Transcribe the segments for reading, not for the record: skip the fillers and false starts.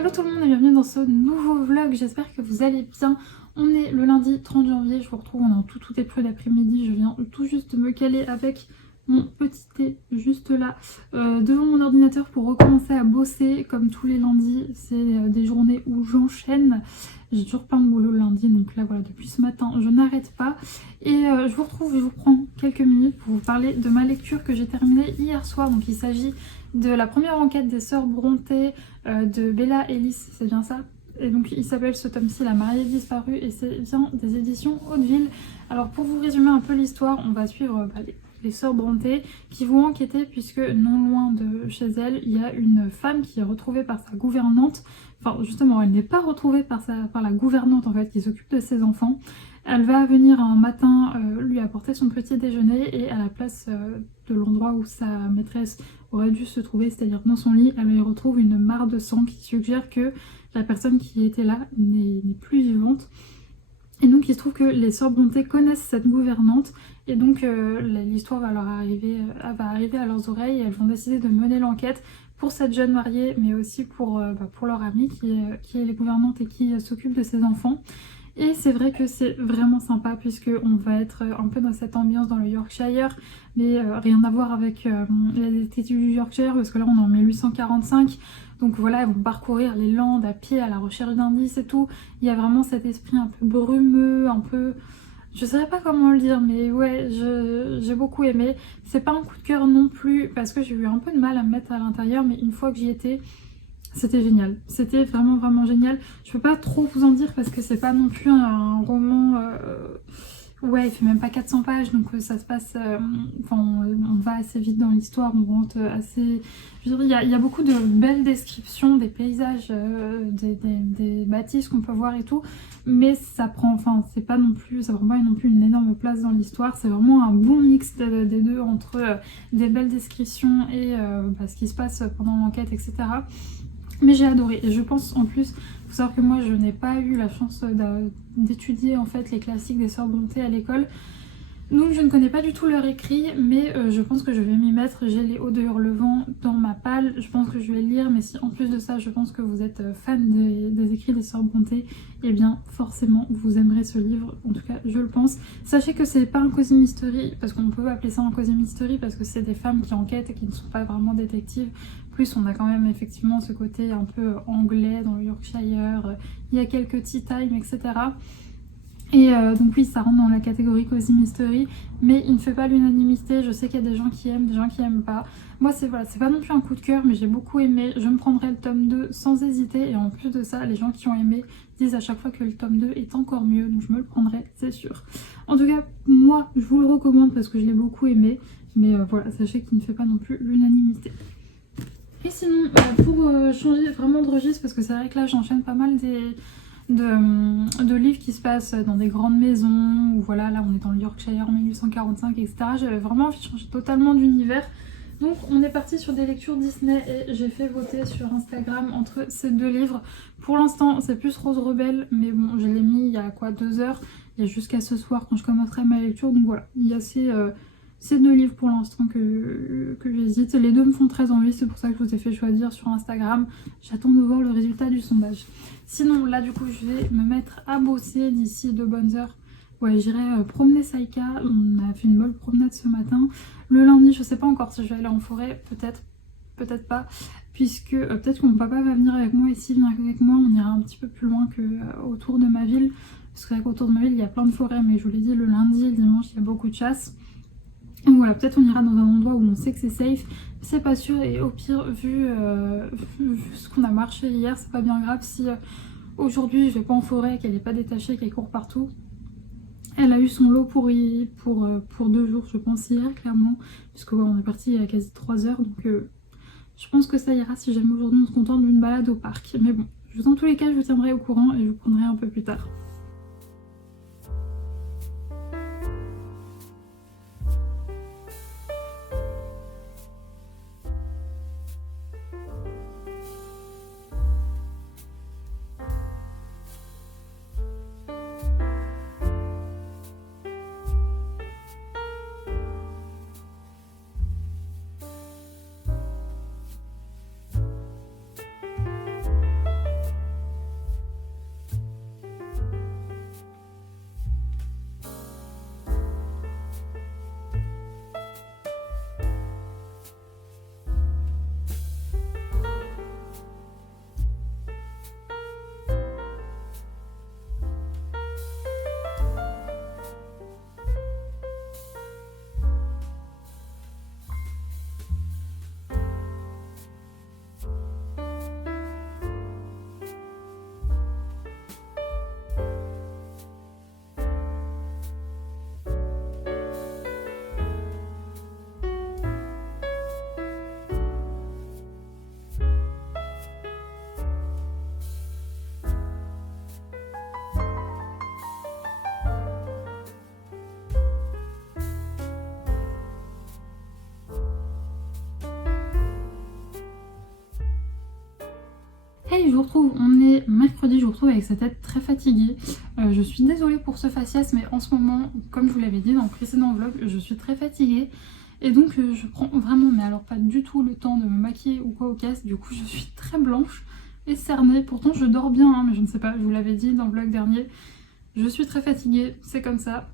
Hello tout le monde et bienvenue dans ce nouveau vlog, j'espère que vous allez bien. On est le lundi 30 janvier, je vous retrouve, on est en tout épreuve d'après-midi, je viens tout juste me caler avec mon petit thé juste là devant mon ordinateur pour recommencer à bosser comme tous les lundis. C'est des journées où j'enchaîne, j'ai toujours plein de boulot le lundi, donc là voilà, depuis ce matin je n'arrête pas. Et je vous retrouve, je vous prends quelques minutes pour vous parler de ma lecture que j'ai terminée hier soir. Donc il s'agit de la première enquête des sœurs Brontë de Bella Ellis, c'est bien ça? Et donc il s'appelle ce tome-ci La mariée disparue et c'est bien des éditions Hauteville. Alors pour vous résumer un peu l'histoire, on va suivre les sœurs Brontë qui vont enquêter puisque non loin de chez elles, il y a une femme qui est retrouvée par sa gouvernante. Enfin justement, elle n'est pas retrouvée par la gouvernante en fait qui s'occupe de ses enfants. Elle va venir un matin lui apporter son petit déjeuner et à la place de l'endroit où sa maîtresse aurait dû se trouver, c'est-à-dire dans son lit, elle y retrouve une mare de sang qui suggère que la personne qui était là n'est plus vivante. Et donc il se trouve que les sœurs Brontë connaissent cette gouvernante et donc l'histoire va arriver à leurs oreilles et elles vont décider de mener l'enquête pour cette jeune mariée mais aussi pour leur amie qui est les gouvernantes et qui s'occupe de ses enfants. Et c'est vrai que c'est vraiment sympa puisqu'on va être un peu dans cette ambiance dans le Yorkshire, mais rien à voir avec la détective du Yorkshire parce que là on est en 1845. Donc voilà, elles vont parcourir les landes à pied à la recherche d'indices et tout. Il y a vraiment cet esprit un peu brumeux, un peu... Je saurais pas comment le dire, mais ouais, j'ai beaucoup aimé. C'est pas un coup de cœur non plus parce que j'ai eu un peu de mal à me mettre à l'intérieur, mais une fois que j'y étais... C'était génial, c'était vraiment génial. Je peux pas trop vous en dire parce que c'est pas non plus un roman... Ouais, il fait même pas 400 pages, donc ça se passe... on va assez vite dans l'histoire, on rentre assez... Je veux dire, il y a beaucoup de belles descriptions des paysages, des bâtisses qu'on peut voir et tout, mais ça prend... Enfin, c'est pas non plus... Ça prend pas non plus une énorme place dans l'histoire, c'est vraiment un bon mix des deux entre des belles descriptions et ce qui se passe pendant l'enquête, etc. Mais j'ai adoré et je pense en plus, faut savoir que moi je n'ai pas eu la chance d'étudier en fait les classiques des sœurs Brontë à l'école. Donc je ne connais pas du tout leur écrit, mais je pense que je vais m'y mettre. J'ai les Hauts de Hurlevent dans ma palle, je pense que je vais le lire, mais si en plus de ça je pense que vous êtes fan des écrits des sœurs Brontë, eh bien forcément vous aimerez ce livre, en tout cas je le pense. Sachez que c'est pas un cosy mystery, parce qu'on peut appeler ça un cosy mystery, parce que c'est des femmes qui enquêtent et qui ne sont pas vraiment détectives. Plus on a quand même effectivement ce côté un peu anglais dans le Yorkshire, il y a quelques tea time, etc. Et donc oui, ça rentre dans la catégorie Cozy Mystery, mais il ne fait pas l'unanimité. Je sais qu'il y a des gens qui aiment, des gens qui aiment pas. Moi, c'est pas non plus un coup de cœur, mais j'ai beaucoup aimé. Je me prendrai le tome 2 sans hésiter. Et en plus de ça, les gens qui ont aimé disent à chaque fois que le tome 2 est encore mieux. Donc je me le prendrai, c'est sûr. En tout cas, moi, je vous le recommande parce que je l'ai beaucoup aimé. Mais voilà, sachez qu'il ne fait pas non plus l'unanimité. Et sinon, pour changer vraiment de registre, parce que c'est vrai que là, j'enchaîne pas mal de livres qui se passent dans des grandes maisons, ou voilà, là on est dans le Yorkshire en 1845, etc. J'avais vraiment envie de changer totalement d'univers. Donc on est parti sur des lectures Disney et j'ai fait voter sur Instagram entre ces deux livres. Pour l'instant c'est plus Rose Rebelle, mais bon je l'ai mis il y a quoi 2 heures, il y a jusqu'à ce soir quand je commencerai ma lecture, donc voilà, il y a ces deux livres pour l'instant que j'hésite. Les deux me font très envie, c'est pour ça que je vous ai fait choisir sur Instagram. J'attends de voir le résultat du sondage. Sinon, là du coup, je vais me mettre à bosser d'ici 2 bonnes heures. Ouais, j'irai promener Saïka. On a fait une bonne promenade ce matin. Le lundi, je sais pas encore si je vais aller en forêt, peut-être pas. Puisque peut-être que mon papa va venir avec moi et s'il vient avec moi, on ira un petit peu plus loin que autour de ma ville. Parce qu'autour de ma ville, il y a plein de forêts, mais je vous l'ai dit, le lundi et le dimanche, il y a beaucoup de chasse. Donc voilà, peut-être on ira dans un endroit où on sait que c'est safe, c'est pas sûr, et au pire, vu ce qu'on a marché hier, c'est pas bien grave si aujourd'hui je vais pas en forêt, qu'elle est pas détachée, qu'elle court partout. Elle a eu son lot pour 2 jours, je pense, hier, clairement, puisque ouais, on est parti il y a quasi 3 heures, donc je pense que ça ira si jamais aujourd'hui on se contente d'une balade au parc. Mais bon, dans tous les cas, je vous tiendrai au courant et je vous prendrai un peu plus tard. je vous retrouve, on est mercredi, je vous retrouve avec cette tête très fatiguée. Je suis désolée pour ce faciès, mais en ce moment, comme je vous l'avais dit dans le précédent vlog, je suis très fatiguée. Et donc je prends vraiment, mais alors pas du tout le temps de me maquiller ou quoi au casse. Du coup je suis très blanche et cernée. Pourtant je dors bien, hein, mais je ne sais pas, je vous l'avais dit dans le vlog dernier. Je suis très fatiguée, c'est comme ça.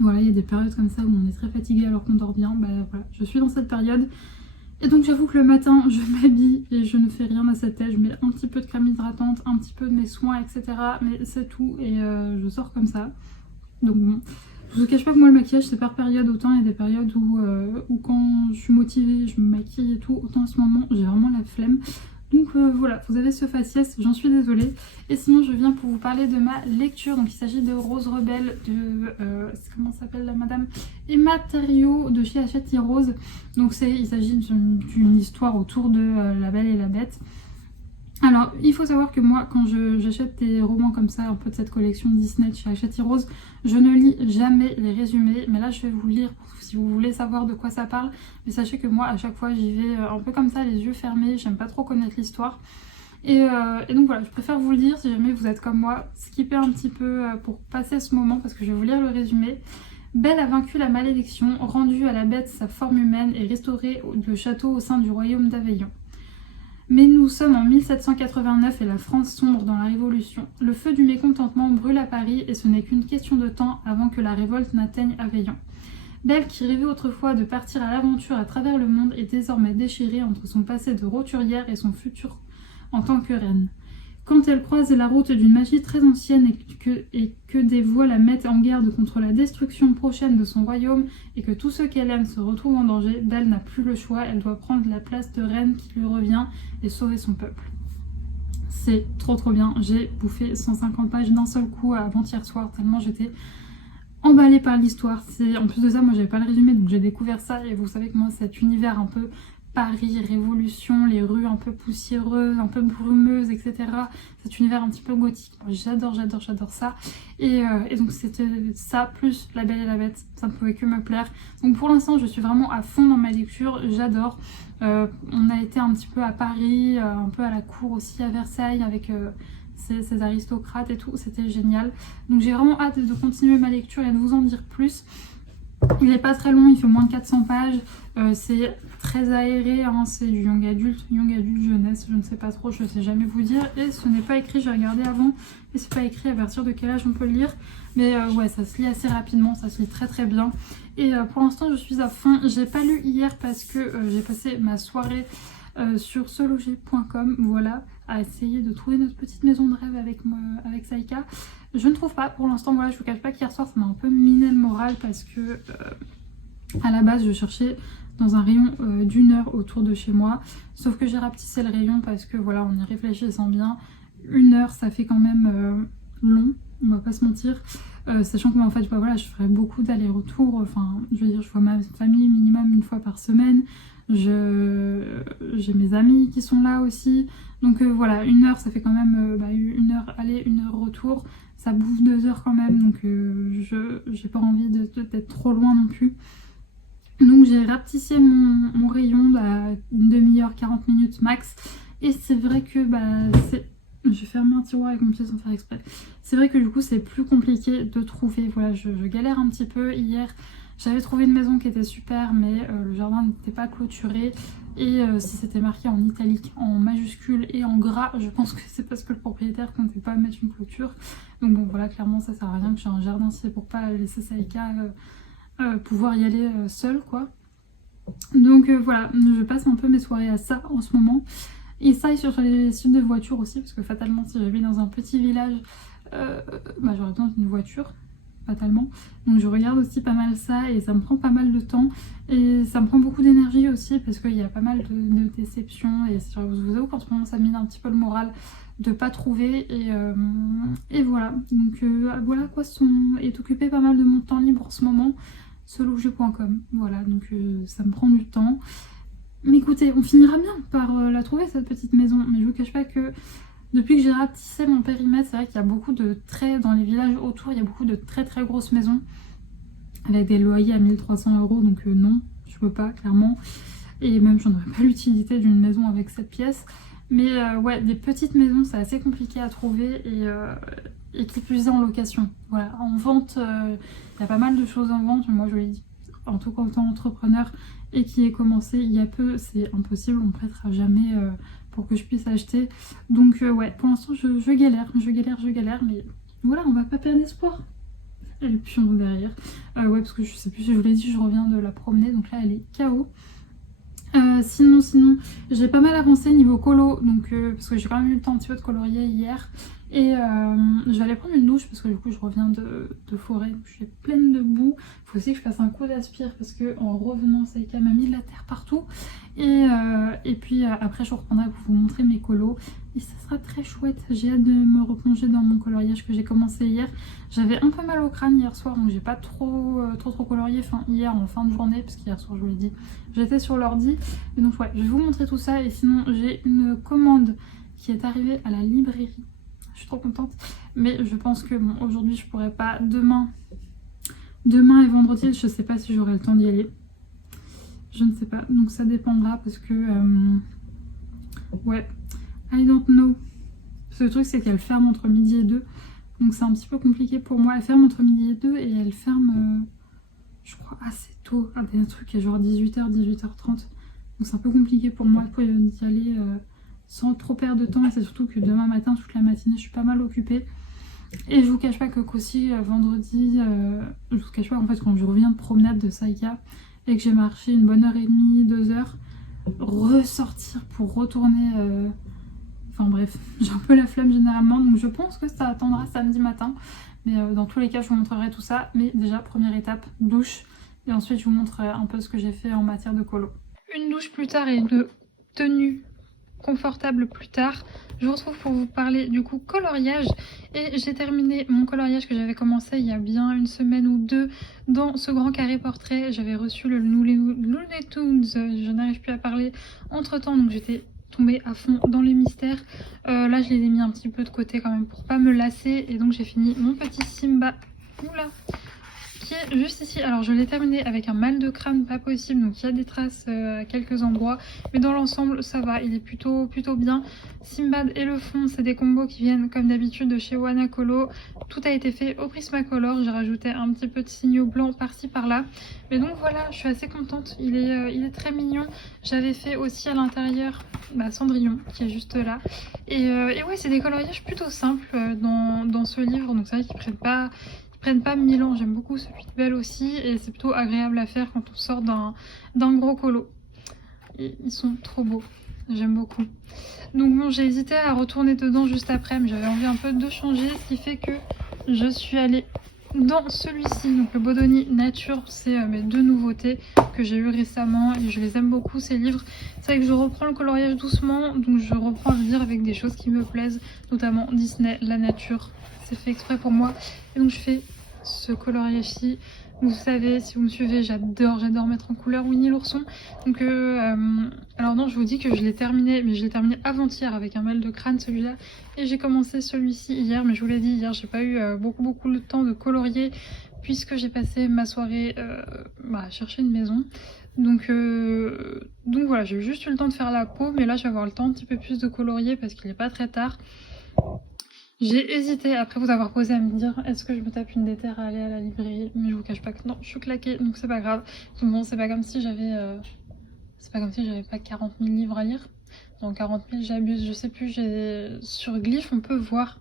Voilà, il y a des périodes comme ça où on est très fatigué alors qu'on dort bien. Bah voilà, je suis dans cette période. Et donc j'avoue que le matin, je m'habille et je ne fais rien à cette tête. Je mets un petit peu de crème hydratante, un petit peu de mes soins, etc. Mais c'est tout et je sors comme ça. Donc bon, je vous cache pas que moi le maquillage c'est par période. Autant il y a des périodes où quand je suis motivée, je me maquille et tout. Autant en ce moment, j'ai vraiment la flemme. Donc voilà, vous avez ce faciès, j'en suis désolée. Et sinon je viens pour vous parler de ma lecture. Donc il s'agit de Rose Rebelle de... comment s'appelle la madame Emma Thériault de chez Hachette Rose. Donc il s'agit d'une histoire autour de La Belle et la Bête. Alors il faut savoir que moi quand j'achète des romans comme ça, un peu de cette collection Disney de chez Hachette Rose, je ne lis jamais les résumés. Mais là je vais vous lire si vous voulez savoir de quoi ça parle. Mais sachez que moi à chaque fois j'y vais un peu comme ça, les yeux fermés, j'aime pas trop connaître l'histoire. Et donc voilà, je préfère vous le dire si jamais vous êtes comme moi, skippez un petit peu pour passer ce moment parce que je vais vous lire le résumé. Belle a vaincu la malédiction, rendu à la bête sa forme humaine et restauré le château au sein du royaume d'Aveyron. Mais nous sommes en 1789 et la France sombre dans la Révolution. Le feu du mécontentement brûle à Paris et ce n'est qu'une question de temps avant que la révolte n'atteigne Aveyron. Belle, qui rêvait autrefois de partir à l'aventure à travers le monde, est désormais déchirée entre son passé de roturière et son futur en tant que reine. Quand elle croise la route d'une magie très ancienne et que des voix la mettent en garde contre la destruction prochaine de son royaume et que tous ceux qu'elle aime se retrouvent en danger, Belle n'a plus le choix, elle doit prendre la place de reine qui lui revient et sauver son peuple. C'est trop bien, j'ai bouffé 150 pages d'un seul coup avant-hier soir tellement j'étais emballée par l'histoire. En plus de ça, moi j'avais pas le résumé donc j'ai découvert ça et vous savez que moi cet univers un peu Paris, Révolution, les rues un peu poussiéreuses, un peu brumeuses, etc. Cet univers un petit peu gothique. J'adore ça. Et donc c'était ça, plus La Belle et la Bête. Ça ne pouvait que me plaire. Donc pour l'instant, je suis vraiment à fond dans ma lecture. J'adore. On a été un petit peu à Paris, un peu à la cour aussi à Versailles avec... ces aristocrates et tout, c'était génial. Donc j'ai vraiment hâte de continuer ma lecture et de vous en dire plus. Il n'est pas très long, il fait moins de 400 pages, c'est très aéré, hein, c'est du young adulte jeunesse, je ne sais pas trop, je ne sais jamais vous dire. Et ce n'est pas écrit, j'ai regardé avant, et c'est pas écrit à partir de quel âge on peut le lire. Mais ouais, ça se lit assez rapidement, ça se lit très bien. Et pour l'instant je suis à fond, j'ai pas lu hier parce que j'ai passé ma soirée sur seloger.com, voilà, à essayer de trouver notre petite maison de rêve avec Saïka. Je ne trouve pas pour l'instant, voilà, je vous cache pas qu'hier soir ça m'a un peu miné le moral parce que à la base je cherchais dans un rayon d'1 heure autour de chez moi, sauf que j'ai rapetissé le rayon parce que voilà, en y réfléchissant bien, 1 heure ça fait quand même long, on va pas se mentir. Sachant que moi en fait bah, voilà, je ferais beaucoup d'allers-retours, enfin je veux dire je vois ma famille minimum 1 fois par semaine, j'ai mes amis qui sont là aussi, donc voilà, 1 heure ça fait quand même 1 heure aller, 1 heure retour, ça bouffe 2 heures quand même, donc j'ai pas envie d'être trop loin non plus. Donc j'ai rapetissé mon rayon à 1 demi-heure, 40 minutes max, et c'est vrai que j'ai fermé un tiroir avec mon pied sans faire exprès. C'est vrai que du coup c'est plus compliqué de trouver, voilà, je galère un petit peu. Hier j'avais trouvé une maison qui était super mais le jardin n'était pas clôturé et si c'était marqué en italique, en majuscule et en gras, je pense que c'est parce que le propriétaire comptait pas mettre une clôture. Donc bon voilà, clairement ça sert à rien que j'ai un jardin si c'est pour pas laisser Saïka pouvoir y aller seule quoi. Donc voilà, je passe un peu mes soirées à ça en ce moment. Et ça, et sur les sites de voitures aussi, parce que fatalement, si j'habite dans un petit village, j'aurais besoin d'une voiture, fatalement. Donc je regarde aussi pas mal ça, et ça me prend pas mal de temps. Et ça me prend beaucoup d'énergie aussi, parce qu'il y a pas mal de déceptions. Et je vous avoue qu'en ce moment, ça mine un petit peu le moral de pas trouver. Et voilà. Donc voilà quoi est occupé pas mal de mon temps libre en ce moment. Seloger.com, voilà, donc ça me prend du temps. Mais écoutez, on finira bien par la trouver cette petite maison. Mais je vous cache pas que depuis que j'ai rapetissé mon périmètre, c'est vrai qu'il y a beaucoup de dans les villages autour, il y a beaucoup de très grosses maisons avec des loyers à 1 300 €. Donc non, je peux pas, clairement. Et même j'en aurais pas l'utilité d'une maison avec cette pièce. Mais ouais, des petites maisons, c'est assez compliqué à trouver et qui plus est en location. Voilà, en vente, il y a pas mal de choses en vente. Moi, je l'ai dit, en tout cas en tant qu'entrepreneur et qui est commencé il y a peu, c'est impossible, on ne prêtera jamais pour que je puisse acheter. Donc ouais, pour l'instant, je galère, mais voilà, on va pas perdre espoir. Et le pion derrière. Ouais, parce que je sais plus si je vous l'ai dit, je reviens de la promener, donc là, elle est KO. Sinon, j'ai pas mal avancé niveau colo, donc parce que j'ai quand même eu le temps un petit peu de colorier hier. Et je vais aller prendre une douche parce que du coup je reviens de forêt, donc je suis pleine de boue. Il faut aussi que je fasse un coup d'aspire parce que en revenant, Saïka m'a mis de la terre partout. Et puis après je reprendrai pour vous montrer mes colos. Et ça sera très chouette. J'ai hâte de me replonger dans mon coloriage que j'ai commencé hier. J'avais un peu mal au crâne hier soir, donc j'ai pas trop colorié. Enfin hier en fin de journée, parce qu'hier soir je vous l'ai dit, j'étais sur l'ordi. Et donc ouais, je vais vous montrer tout ça. Et sinon j'ai une commande qui est arrivée à la librairie. Je suis trop contente. Mais je pense que bon, aujourd'hui je pourrais pas. Demain et vendredi, je sais pas si j'aurai le temps d'y aller. Je ne sais pas. Donc ça dépendra parce que ouais, I don't know. Parce que le truc c'est qu'elle ferme entre midi et 2. Donc c'est un petit peu compliqué pour moi. Elle ferme entre midi et 2 et elle ferme je crois assez tôt. Ah, des trucs qui est genre 18h, 18h30. Donc c'est un peu compliqué pour moi d'y aller sans trop perdre de temps. Et c'est surtout que demain matin, toute la matinée, je suis pas mal occupée. Et je vous cache pas que qu'aussi vendredi, je vous cache pas en fait quand je reviens de promenade de Saïka et que j'ai marché une bonne heure et demie, 2 heures, ressortir pour retourner... Enfin bref, j'ai un peu la flemme généralement, donc je pense que ça attendra samedi matin. Mais dans tous les cas, je vous montrerai tout ça. Mais déjà, première étape, douche. Et ensuite, je vous montrerai un peu ce que j'ai fait en matière de colo. Une douche plus tard et de tenue confortable plus tard. Je vous retrouve pour vous parler du coup coloriage. Et j'ai terminé mon coloriage que j'avais commencé il y a bien une semaine ou deux dans ce grand carré portrait. J'avais reçu le Looney Tunes, je n'arrive plus à parler entre temps, donc j'étais tombée à fond dans les mystères. Là je les ai mis un petit peu de côté quand même pour pas me lasser. Et donc j'ai fini mon petit Simba. Oula, qui est juste ici. Alors je l'ai terminé avec un mal de crâne pas possible, donc il y a des traces à quelques endroits, mais dans l'ensemble ça va, il est plutôt bien. Simbad et le fond, c'est des combos qui viennent comme d'habitude de chez Wanakolo. Tout a été fait au Prismacolor, j'ai rajouté un petit peu de signaux blancs par-ci par-là, mais donc voilà, je suis assez contente, il est très mignon. J'avais fait aussi à l'intérieur Cendrillon qui est juste là, et ouais, c'est des coloriages plutôt simples dans ce livre, donc c'est vrai qu'ils prennent pas 1000 ans. J'aime beaucoup ce Huit Belle aussi, et c'est plutôt agréable à faire quand on sort d'un gros colo. Et ils sont trop beaux, j'aime beaucoup. Donc bon, j'ai hésité à retourner dedans juste après, mais j'avais envie un peu de changer, ce qui fait que je suis allée dans celui-ci, donc le Bodoni Nature. C'est mes deux nouveautés que j'ai eu récemment et je les aime beaucoup ces livres. C'est vrai que je reprends le coloriage doucement, donc je reprends à lire avec des choses qui me plaisent, notamment Disney, la nature, c'est fait exprès pour moi. Et donc je fais ce coloriage-ci. Vous savez, si vous me suivez, j'adore mettre en couleur Winnie l'ourson. Donc alors non, je vous dis que je l'ai terminé, mais je l'ai terminé avant-hier avec un mal de crâne celui-là. Et j'ai commencé celui-ci hier, mais je vous l'ai dit, hier j'ai pas eu beaucoup le temps de colorier puisque j'ai passé ma soirée à chercher une maison. Donc voilà, j'ai juste eu le temps de faire la peau, mais là je vais avoir le temps un petit peu plus de colorier parce qu'il n'est pas très tard. J'ai hésité après vous avoir posé à me dire est-ce que je me tape une déterre à aller à la librairie, mais je vous cache pas que non, je suis claquée, donc c'est pas grave. Bon, c'est pas comme si j'avais pas 40 000 livres à lire. Donc 40 000 j'abuse, je sais plus, sur Glyph on peut voir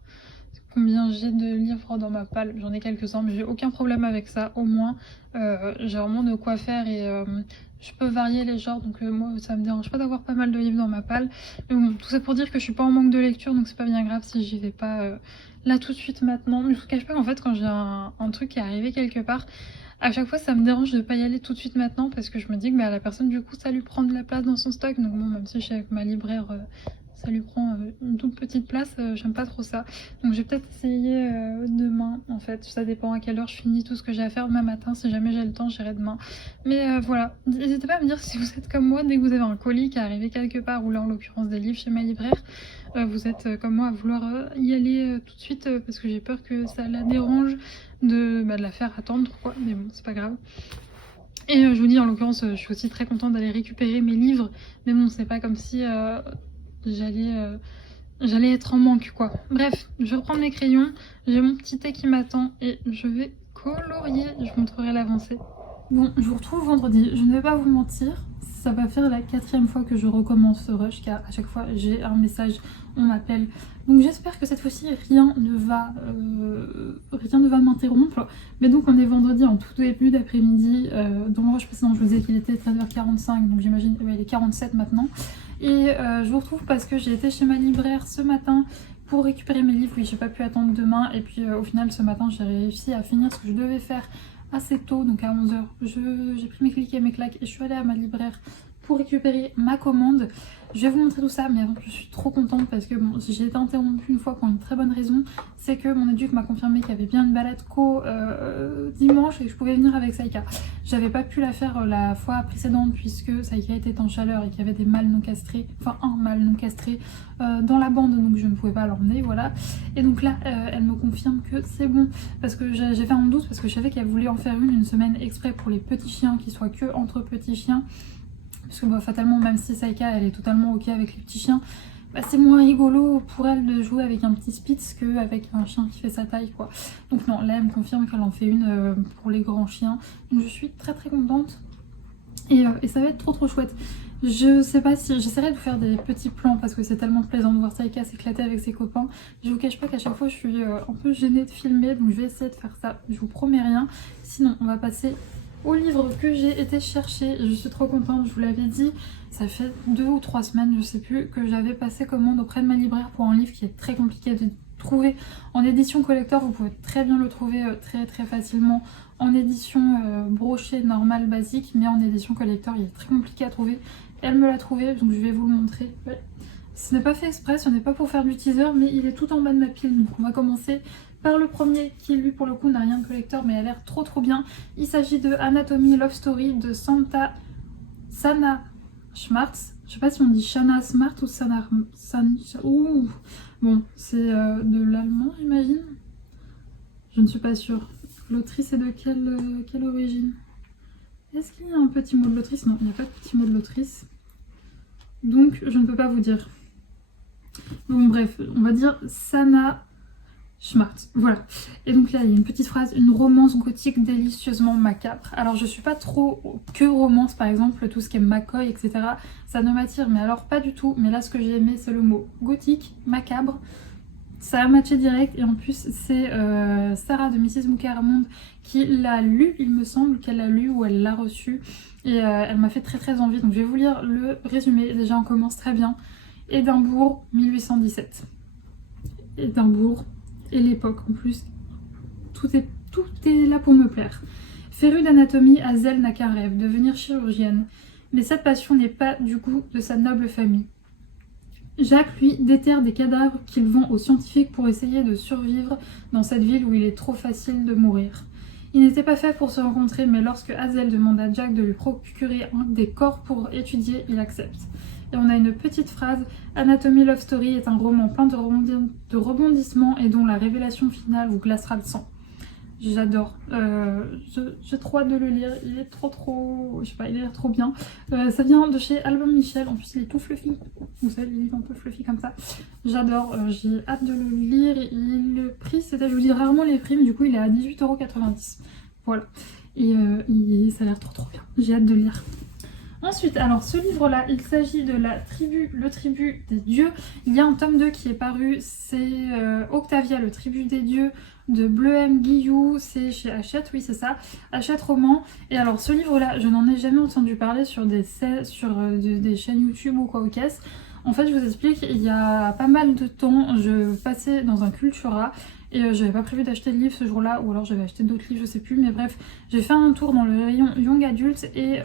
combien j'ai de livres dans ma palle. J'en ai quelques-uns, mais j'ai aucun problème avec ça. Au moins j'ai vraiment de quoi faire et je peux varier les genres, donc moi ça me dérange pas d'avoir pas mal de livres dans ma palle. Mais bon, tout ça pour dire que je suis pas en manque de lecture, donc c'est pas bien grave si j'y vais pas là tout de suite maintenant. Mais je vous cache pas qu'en fait quand j'ai un truc qui est arrivé quelque part, à chaque fois ça me dérange de pas y aller tout de suite maintenant parce que je me dis que la personne du coup ça lui prend de la place dans son stock. Donc bon, même si je suis avec ma libraire ça lui prend une toute petite place, j'aime pas trop ça. Donc je vais peut-être essayer demain en fait, ça dépend à quelle heure je finis tout ce que j'ai à faire demain matin. Si jamais j'ai le temps, j'irai demain. Mais voilà, n'hésitez pas à me dire si vous êtes comme moi, dès que vous avez un colis qui est arrivé quelque part, ou là en l'occurrence des livres chez ma libraire, vous êtes comme moi à vouloir y aller tout de suite parce que j'ai peur que ça la dérange de la faire attendre quoi. Mais bon, c'est pas grave. Et je vous dis, en l'occurrence, je suis aussi très contente d'aller récupérer mes livres, mais bon, c'est pas comme si j'allais être en manque quoi. Bref, je vais reprendre mes crayons, j'ai mon petit thé qui m'attend et je vais colorier, je vous montrerai l'avancée. Bon, je vous retrouve vendredi, je ne vais pas vous mentir, ça va faire la 4e fois que je recommence ce rush car à chaque fois j'ai un message, on m'appelle. Donc j'espère que cette fois-ci rien ne va m'interrompre. Mais donc on est vendredi en tout début d'après-midi, dans le rush précédent je vous disais qu'il était 13h45, donc j'imagine il est 47 maintenant. Et je vous retrouve parce que j'ai été chez ma libraire ce matin pour récupérer mes livres. Oui, j'ai pas pu attendre demain et puis au final ce matin j'ai réussi à finir ce que je devais faire assez tôt, donc à 11h. J'ai pris mes clics et mes claques et je suis allée à ma libraire pour récupérer ma commande. Je vais vous montrer tout ça, mais avant je suis trop contente parce que bon, j'ai été interrompue une fois pour une très bonne raison. C'est que mon éduc m'a confirmé qu'il y avait bien une balade co dimanche et que je pouvais venir avec Saïka. J'avais pas pu la faire la fois précédente puisque Saïka était en chaleur et qu'il y avait des mâles non castrés, enfin un mâle non castré dans la bande, donc je ne pouvais pas l'emmener, voilà. Et donc là, elle me confirme que c'est bon parce que j'ai fait un doute parce que je savais qu'elle voulait en faire une semaine exprès pour les petits chiens, qui soient que entre petits chiens. Parce que bah, fatalement, même si Saïka elle est totalement ok avec les petits chiens, bah, c'est moins rigolo pour elle de jouer avec un petit Spitz qu'avec un chien qui fait sa taille quoi. Donc non, là elle me confirme qu'elle en fait une pour les grands chiens. Donc je suis très très contente et ça va être trop chouette. Je sais pas si j'essaierai de vous faire des petits plans parce que c'est tellement plaisant de voir Saïka s'éclater avec ses copains. Je vous cache pas qu'à chaque fois je suis un peu gênée de filmer, donc je vais essayer de faire ça. Je vous promets rien. Sinon on va passer au livre que j'ai été chercher. Je suis trop contente, je vous l'avais dit, ça fait 2 ou 3 semaines, je sais plus, que j'avais passé commande auprès de ma libraire pour un livre qui est très compliqué de trouver en édition collector. Vous pouvez très bien le trouver très facilement en édition brochée normale basique, mais en édition collector il est très compliqué à trouver. Elle me l'a trouvé, donc je vais vous le montrer. Ouais. Ce n'est pas fait exprès, ce n'est pas pour faire du teaser, mais il est tout en bas de ma pile, donc on va commencer par le premier qui lui pour le coup n'a rien de collector mais a l'air trop bien. Il s'agit de Anatomy Love Story de Sana Schmartz. Je sais pas si on dit Shana Smart ou Sana... Ouh. Bon, c'est de l'allemand j'imagine. Je ne suis pas sûre. L'autrice est de quelle origine? Est-ce qu'il y a un petit mot de l'autrice? Non, il n'y a pas de petit mot de l'autrice. Donc je ne peux pas vous dire. Bon bref, on va dire Sana Schmartz, voilà. Et donc là il y a une petite phrase, une romance gothique délicieusement macabre. Alors je suis pas trop que romance par exemple, tout ce qui est McCoy etc. Ça ne m'attire, mais alors pas du tout. Mais là ce que j'ai aimé c'est le mot gothique, macabre. Ça a matché direct et en plus c'est Sarah de Mrs. Mukarmond qui l'a lu, il me semble qu'elle l'a lu ou elle l'a reçu. Et elle m'a fait très envie, donc je vais vous lire le résumé. Déjà on commence très bien. Édimbourg 1817. Édimbourg et l'époque en plus, tout est là pour me plaire. Férue d'anatomie, Hazel n'a qu'un rêve, devenir chirurgienne. Mais cette passion n'est pas du goût de sa noble famille. Jacques, lui, déterre des cadavres qu'il vend aux scientifiques pour essayer de survivre dans cette ville où il est trop facile de mourir. Ils n'étaient pas faits pour se rencontrer, mais lorsque Hazel demande à Jack de lui procurer des corps pour étudier, il accepte. Et on a une petite phrase, Anatomy Love Story est un roman plein de rebondissements et dont la révélation finale vous glacera le sang. J'adore, j'ai trop hâte de le lire, il est je sais pas, il a l'air trop bien. Ça vient de chez Albin Michel, en plus il est tout fluffy, vous savez les livres un peu fluffy comme ça. J'adore, j'ai hâte de le lire, le prix c'était, je vous dis rarement les prix, mais du coup il est à 18,90 €, voilà. Et ça a l'air trop bien, j'ai hâte de lire. Ensuite, alors ce livre-là, il s'agit de le tribut des dieux. Il y a un tome 2 qui est paru, c'est Octavia, le tribut des dieux de Bleuem Guillou, c'est chez Hachette, oui c'est ça, Hachette Roman. Et alors ce livre-là, je n'en ai jamais entendu parler sur des chaînes YouTube ou quoi au caisse. En fait, je vous explique, il y a pas mal de temps, je passais dans un Cultura et j'avais pas prévu d'acheter le livre ce jour-là, ou alors j'avais acheté d'autres livres, je sais plus, mais bref, j'ai fait un tour dans le rayon Young Adult et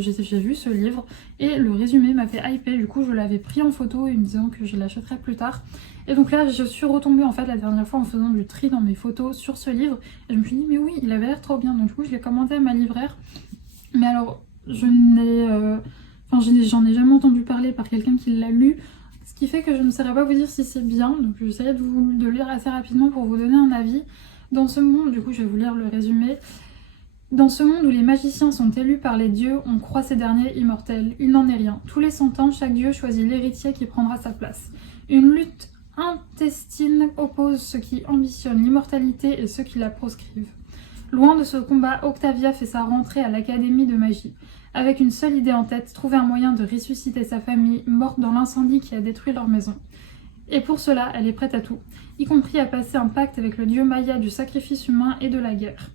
j'ai vu ce livre et le résumé m'a fait hyper, du coup je l'avais pris en photo et me disant que je l'achèterais plus tard. Et donc là, je suis retombée en fait la dernière fois en faisant du tri dans mes photos sur ce livre et je me suis dit, mais oui, il avait l'air trop bien, donc du coup je l'ai commandé à ma libraire. Mais alors, j'en ai jamais entendu parler par quelqu'un qui l'a lu, ce qui fait que je ne saurais pas vous dire si c'est bien, donc j'essaierai de lire assez rapidement pour vous donner un avis. Dans ce monde, du coup je vais vous lire le résumé. Dans ce monde où les magiciens sont élus par les dieux, on croit ces derniers immortels. Il n'en est rien. Tous les 100 ans, chaque dieu choisit l'héritier qui prendra sa place. Une lutte intestine oppose ceux qui ambitionnent l'immortalité et ceux qui la proscrivent. Loin de ce combat, Octavia fait sa rentrée à l'Académie de magie. Avec une seule idée en tête, trouver un moyen de ressusciter sa famille, morte dans l'incendie qui a détruit leur maison. Et pour cela, elle est prête à tout, y compris à passer un pacte avec le dieu Maya du sacrifice humain et de la guerre.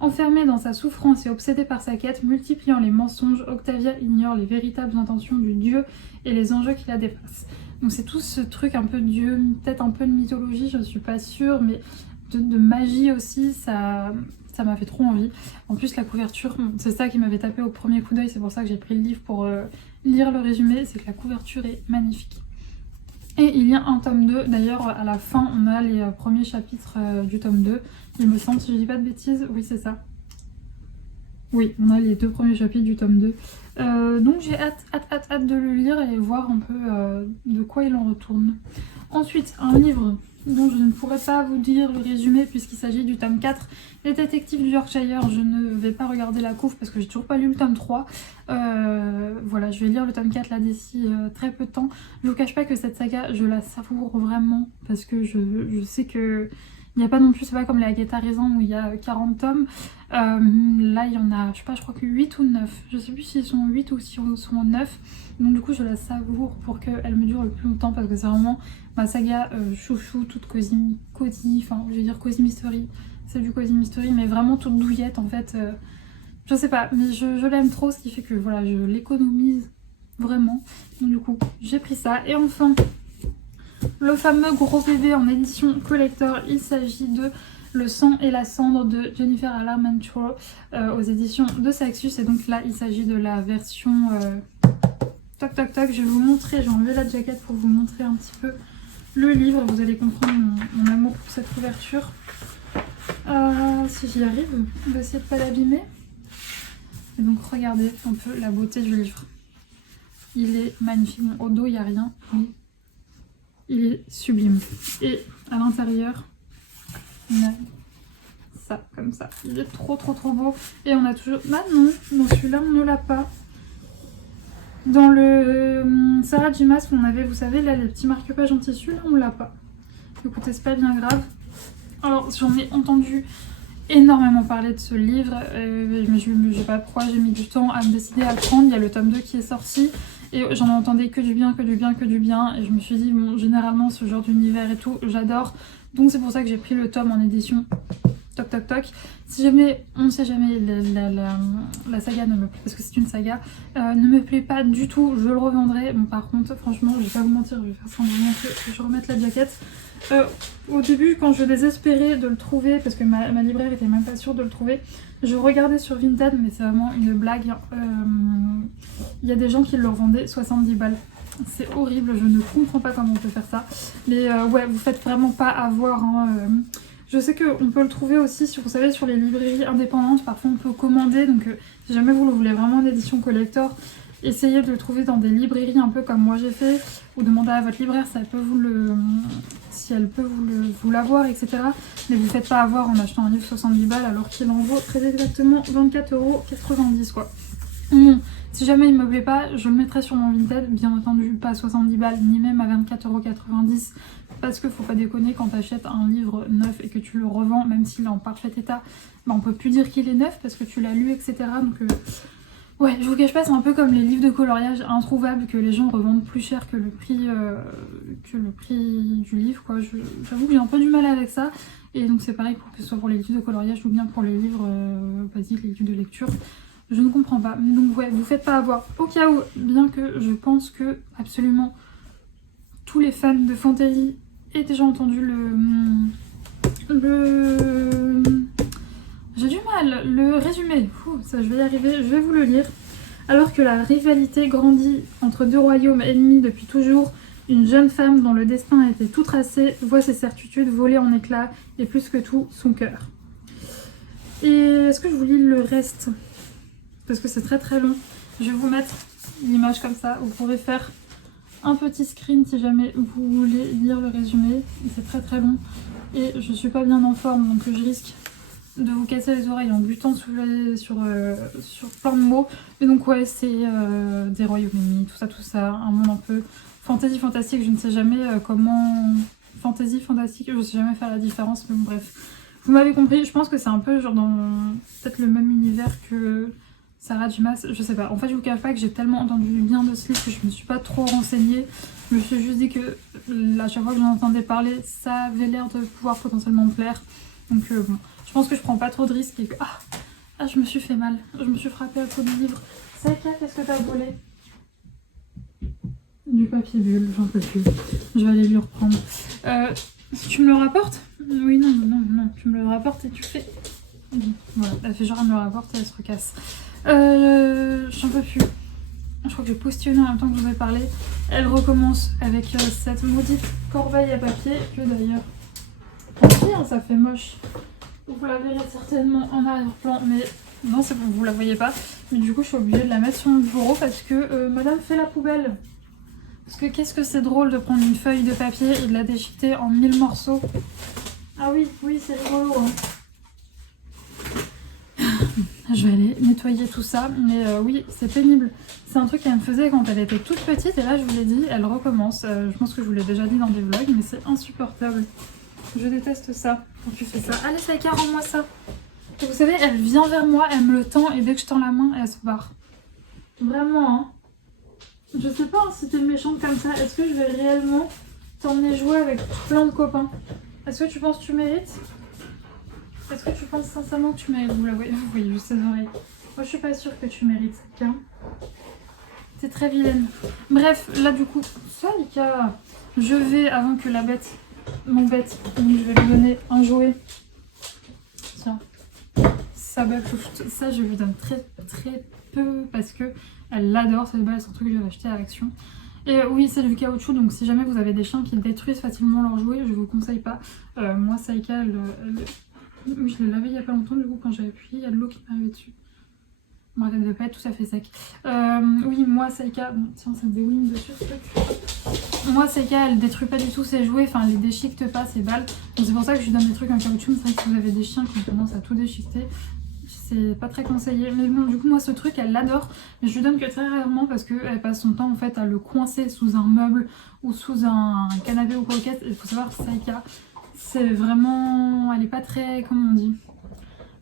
Enfermée dans sa souffrance et obsédée par sa quête, multipliant les mensonges, Octavia ignore les véritables intentions du dieu et les enjeux qui la dépassent. Donc c'est tout ce truc un peu dieu, peut-être un peu de mythologie, je ne suis pas sûre, mais de magie aussi, ça m'a fait trop envie. En plus la couverture, c'est ça qui m'avait tapé au premier coup d'œil, c'est pour ça que j'ai pris le livre pour lire le résumé, c'est que la couverture est magnifique. Et il y a un tome 2, d'ailleurs à la fin on a les premiers chapitres du tome 2, il me semble, si je dis pas de bêtises, oui c'est ça. Oui, on a les 2 premiers chapitres du tome 2. Donc j'ai hâte de le lire et voir un peu de quoi il en retourne. Ensuite, un livre dont je ne pourrais pas vous dire le résumé puisqu'il s'agit du tome 4, Les détectives du Yorkshire. Je ne vais pas regarder la couve parce que j'ai toujours pas lu le tome 3. Voilà, je vais lire le tome 4 là d'ici très peu de temps. Je vous cache pas que cette saga, je la savoure vraiment parce que je sais que il n'y a pas non plus, c'est pas comme les Agatha Raisin où il y a 40 tomes. Là, il y en a, je sais pas, je crois que 8 ou 9. Je sais plus s'ils sont 8 ou s'ils sont 9. Donc du coup, je la savoure pour qu'elle me dure le plus longtemps parce que c'est vraiment ma saga chouchou, toute cosy, enfin, je vais dire cosy mystery. C'est du cosy mystery, mais vraiment toute douillette en fait. Je sais pas, mais je l'aime trop, ce qui fait que voilà, je l'économise vraiment. Donc du coup, j'ai pris ça. Et enfin, le fameux gros bébé en édition collector, il s'agit de Le sang et la cendre de Jennifer Armentrout aux éditions de Saxus. Et donc là, il s'agit de la version... Toc toc toc, je vais vous montrer, j'ai enlevé la jaquette pour vous montrer un petit peu le livre. Vous allez comprendre mon amour pour cette couverture. Si j'y arrive, on va essayer de ne pas l'abîmer. Et donc regardez un peu la beauté du livre. Il est magnifique, au dos il n'y a rien, mais il est sublime. Et à l'intérieur, on a ça, comme ça. Il est trop beau. Et on a toujours... Ah non, dans celui-là on ne l'a pas. Dans le Sarah J. Maas, on avait, vous savez, là les petits marque-pages en tissu, là on l'a pas. Écoutez, c'est pas bien grave. Alors j'en ai entendu énormément parler de ce livre, mais je sais pas pourquoi j'ai mis du temps à me décider à le prendre. Il y a le tome 2 qui est sorti et j'en entendais que du bien, et je me suis dit bon, généralement ce genre d'univers et tout j'adore, donc c'est pour ça que j'ai pris le tome en édition toc toc toc. Si jamais, on ne sait jamais, la saga ne me plaît, parce que c'est une saga, ne me plaît pas du tout, je le revendrai. Bon, par contre, franchement, je vais pas vous mentir, je vais faire semblant que je remette la jaquette. Au début, quand je désespérais de le trouver, parce que ma libraire était même pas sûre de le trouver, je regardais sur Vinted, mais c'est vraiment une blague. Il y a des gens qui le revendaient 70 balles. C'est horrible, je ne comprends pas comment on peut faire ça. Mais ouais, vous faites vraiment pas avoir. Hein, je sais qu'on peut le trouver aussi, si vous savez, sur les librairies indépendantes. Parfois on peut commander, donc si jamais vous le voulez vraiment en édition collector, essayez de le trouver dans des librairies un peu comme moi j'ai fait, ou demandez à votre libraire si elle peut vous l'avoir, etc. Mais vous ne faites pas avoir en achetant un livre 70 balles alors qu'il en vaut très exactement 24,90 € quoi. Bon, si jamais il me plaît pas, je le mettrai sur mon Vinted, bien entendu pas à 70 balles, ni même à 24,90 €, parce que faut pas déconner, quand tu achètes un livre neuf et que tu le revends, même s'il est en parfait état, bah on peut plus dire qu'il est neuf parce que tu l'as lu, etc. Donc ouais, je vous cache pas, c'est un peu comme les livres de coloriage introuvables que les gens revendent plus cher que le prix du livre, quoi. J'avoue que j'ai un peu du mal avec ça, et donc c'est pareil que ce soit pour les livres de coloriage ou bien pour les livres basiques, les livres de lecture. Je ne comprends pas. Donc ouais, vous faites pas avoir. Au cas où, bien que je pense que absolument tous les fans de fantasy aient déjà entendu j'ai du mal, le résumé. Ça, je vais y arriver, je vais vous le lire. Alors que la rivalité grandit entre deux royaumes ennemis depuis toujours, une jeune femme dont le destin a été tout tracé voit ses certitudes voler en éclats et plus que tout, son cœur. Et est-ce que je vous lis le reste ? Parce que c'est très long. Je vais vous mettre l'image comme ça. Vous pourrez faire un petit screen si jamais vous voulez lire le résumé. C'est très long. Et je suis pas bien en forme, donc je risque de vous casser les oreilles en butant sur plein de mots. Mais donc ouais, c'est des Royaumes-Unis, tout ça, un monde un peu fantasy fantastique, je ne sais jamais comment... Fantasy, fantastique, je ne sais jamais faire la différence, mais bon bref. Vous m'avez compris, je pense que c'est un peu genre dans peut-être le même univers que Sarah Dumas, je sais pas. En fait, je vous cache pas que j'ai tellement entendu du bien de ce livre que je me suis pas trop renseignée. Je me suis juste dit que à chaque fois que j'en entendais parler, ça avait l'air de pouvoir potentiellement me plaire. Donc bon, je pense que je prends pas trop de risques et que... Ah, je me suis fait mal, je me suis frappée à trop de livres. Saïka, qu'est-ce que t'as volé? Du papier bulle, j'en peux plus. Je vais aller lui reprendre. Tu me le rapportes? Oui, non, tu me le rapportes et tu fais... Voilà, elle fait genre elle me le rapporte et elle se recasse. J'en peux plus. Je crois que j'ai postillonné en même temps que je vous ai parlé. Elle recommence avec cette maudite corbeille à papier que d'ailleurs... Tant pis, hein, ça fait moche. Vous la verrez certainement en arrière-plan, mais non, c'est bon, vous la voyez pas. Mais du coup, je suis obligée de la mettre sur mon bureau parce que madame fait la poubelle. Parce que qu'est-ce que c'est drôle de prendre une feuille de papier et de la déchiqueter en 1000 morceaux. Ah oui, c'est rigolo. Hein. Je vais aller nettoyer tout ça, mais oui, c'est pénible. C'est un truc qu'elle me faisait quand elle était toute petite, et là, je vous l'ai dit, elle recommence. Je pense que je vous l'ai déjà dit dans des vlogs, mais c'est insupportable. Je déteste ça, quand tu fais ça. Allez, Saïka, rends-moi ça. Et vous savez, elle vient vers moi, elle me le tend, et dès que je tends la main, elle se barre. Vraiment, hein. Je sais pas si t'es méchante comme ça, est-ce que je vais réellement t'emmener jouer avec plein de copains? Est-ce que tu penses que tu mérites? Est-ce que tu penses sincèrement que tu mérites? Vous voyez juste ses oreilles. Moi je suis pas sûre que tu mérites, Saïka. T'es très vilaine. Bref, là du coup, Saïka, je vais, avant que la bête m'embête, donc je vais lui donner un jouet. Tiens, ça je lui donne très peu parce que elle l'adore cette balle, c'est un truc que j'avais acheté à Action. Et oui, c'est du caoutchouc, donc si jamais vous avez des chiens qui détruisent facilement leurs jouets, je vous conseille pas. Moi, Saïka, oui, je l'ai lavé il y a pas longtemps, du coup, quand j'ai appuyé, il y a de l'eau qui m'arrivait dessus. Bon, elle devait pas être tout à fait sec. Oui, moi, Saïka, bon, tiens, ça me déouine dessus ce truc. Moi, Saïka, elle détruit pas du tout ses jouets, enfin, elle les déchiquete pas, ses balles. Donc c'est pour ça que je lui donne des trucs en caoutchouc. C'est vrai que si vous avez des chiens qui ont tendance à tout déchiqueter, c'est pas très conseillé. Mais bon, du coup, moi, ce truc, elle l'adore. Mais je lui donne que très rarement parce qu'elle passe son temps, en fait, à le coincer sous un meuble ou sous un canapé ou croquette. Il faut savoir que Saïka, c'est vraiment... Elle est pas très... Comment on dit?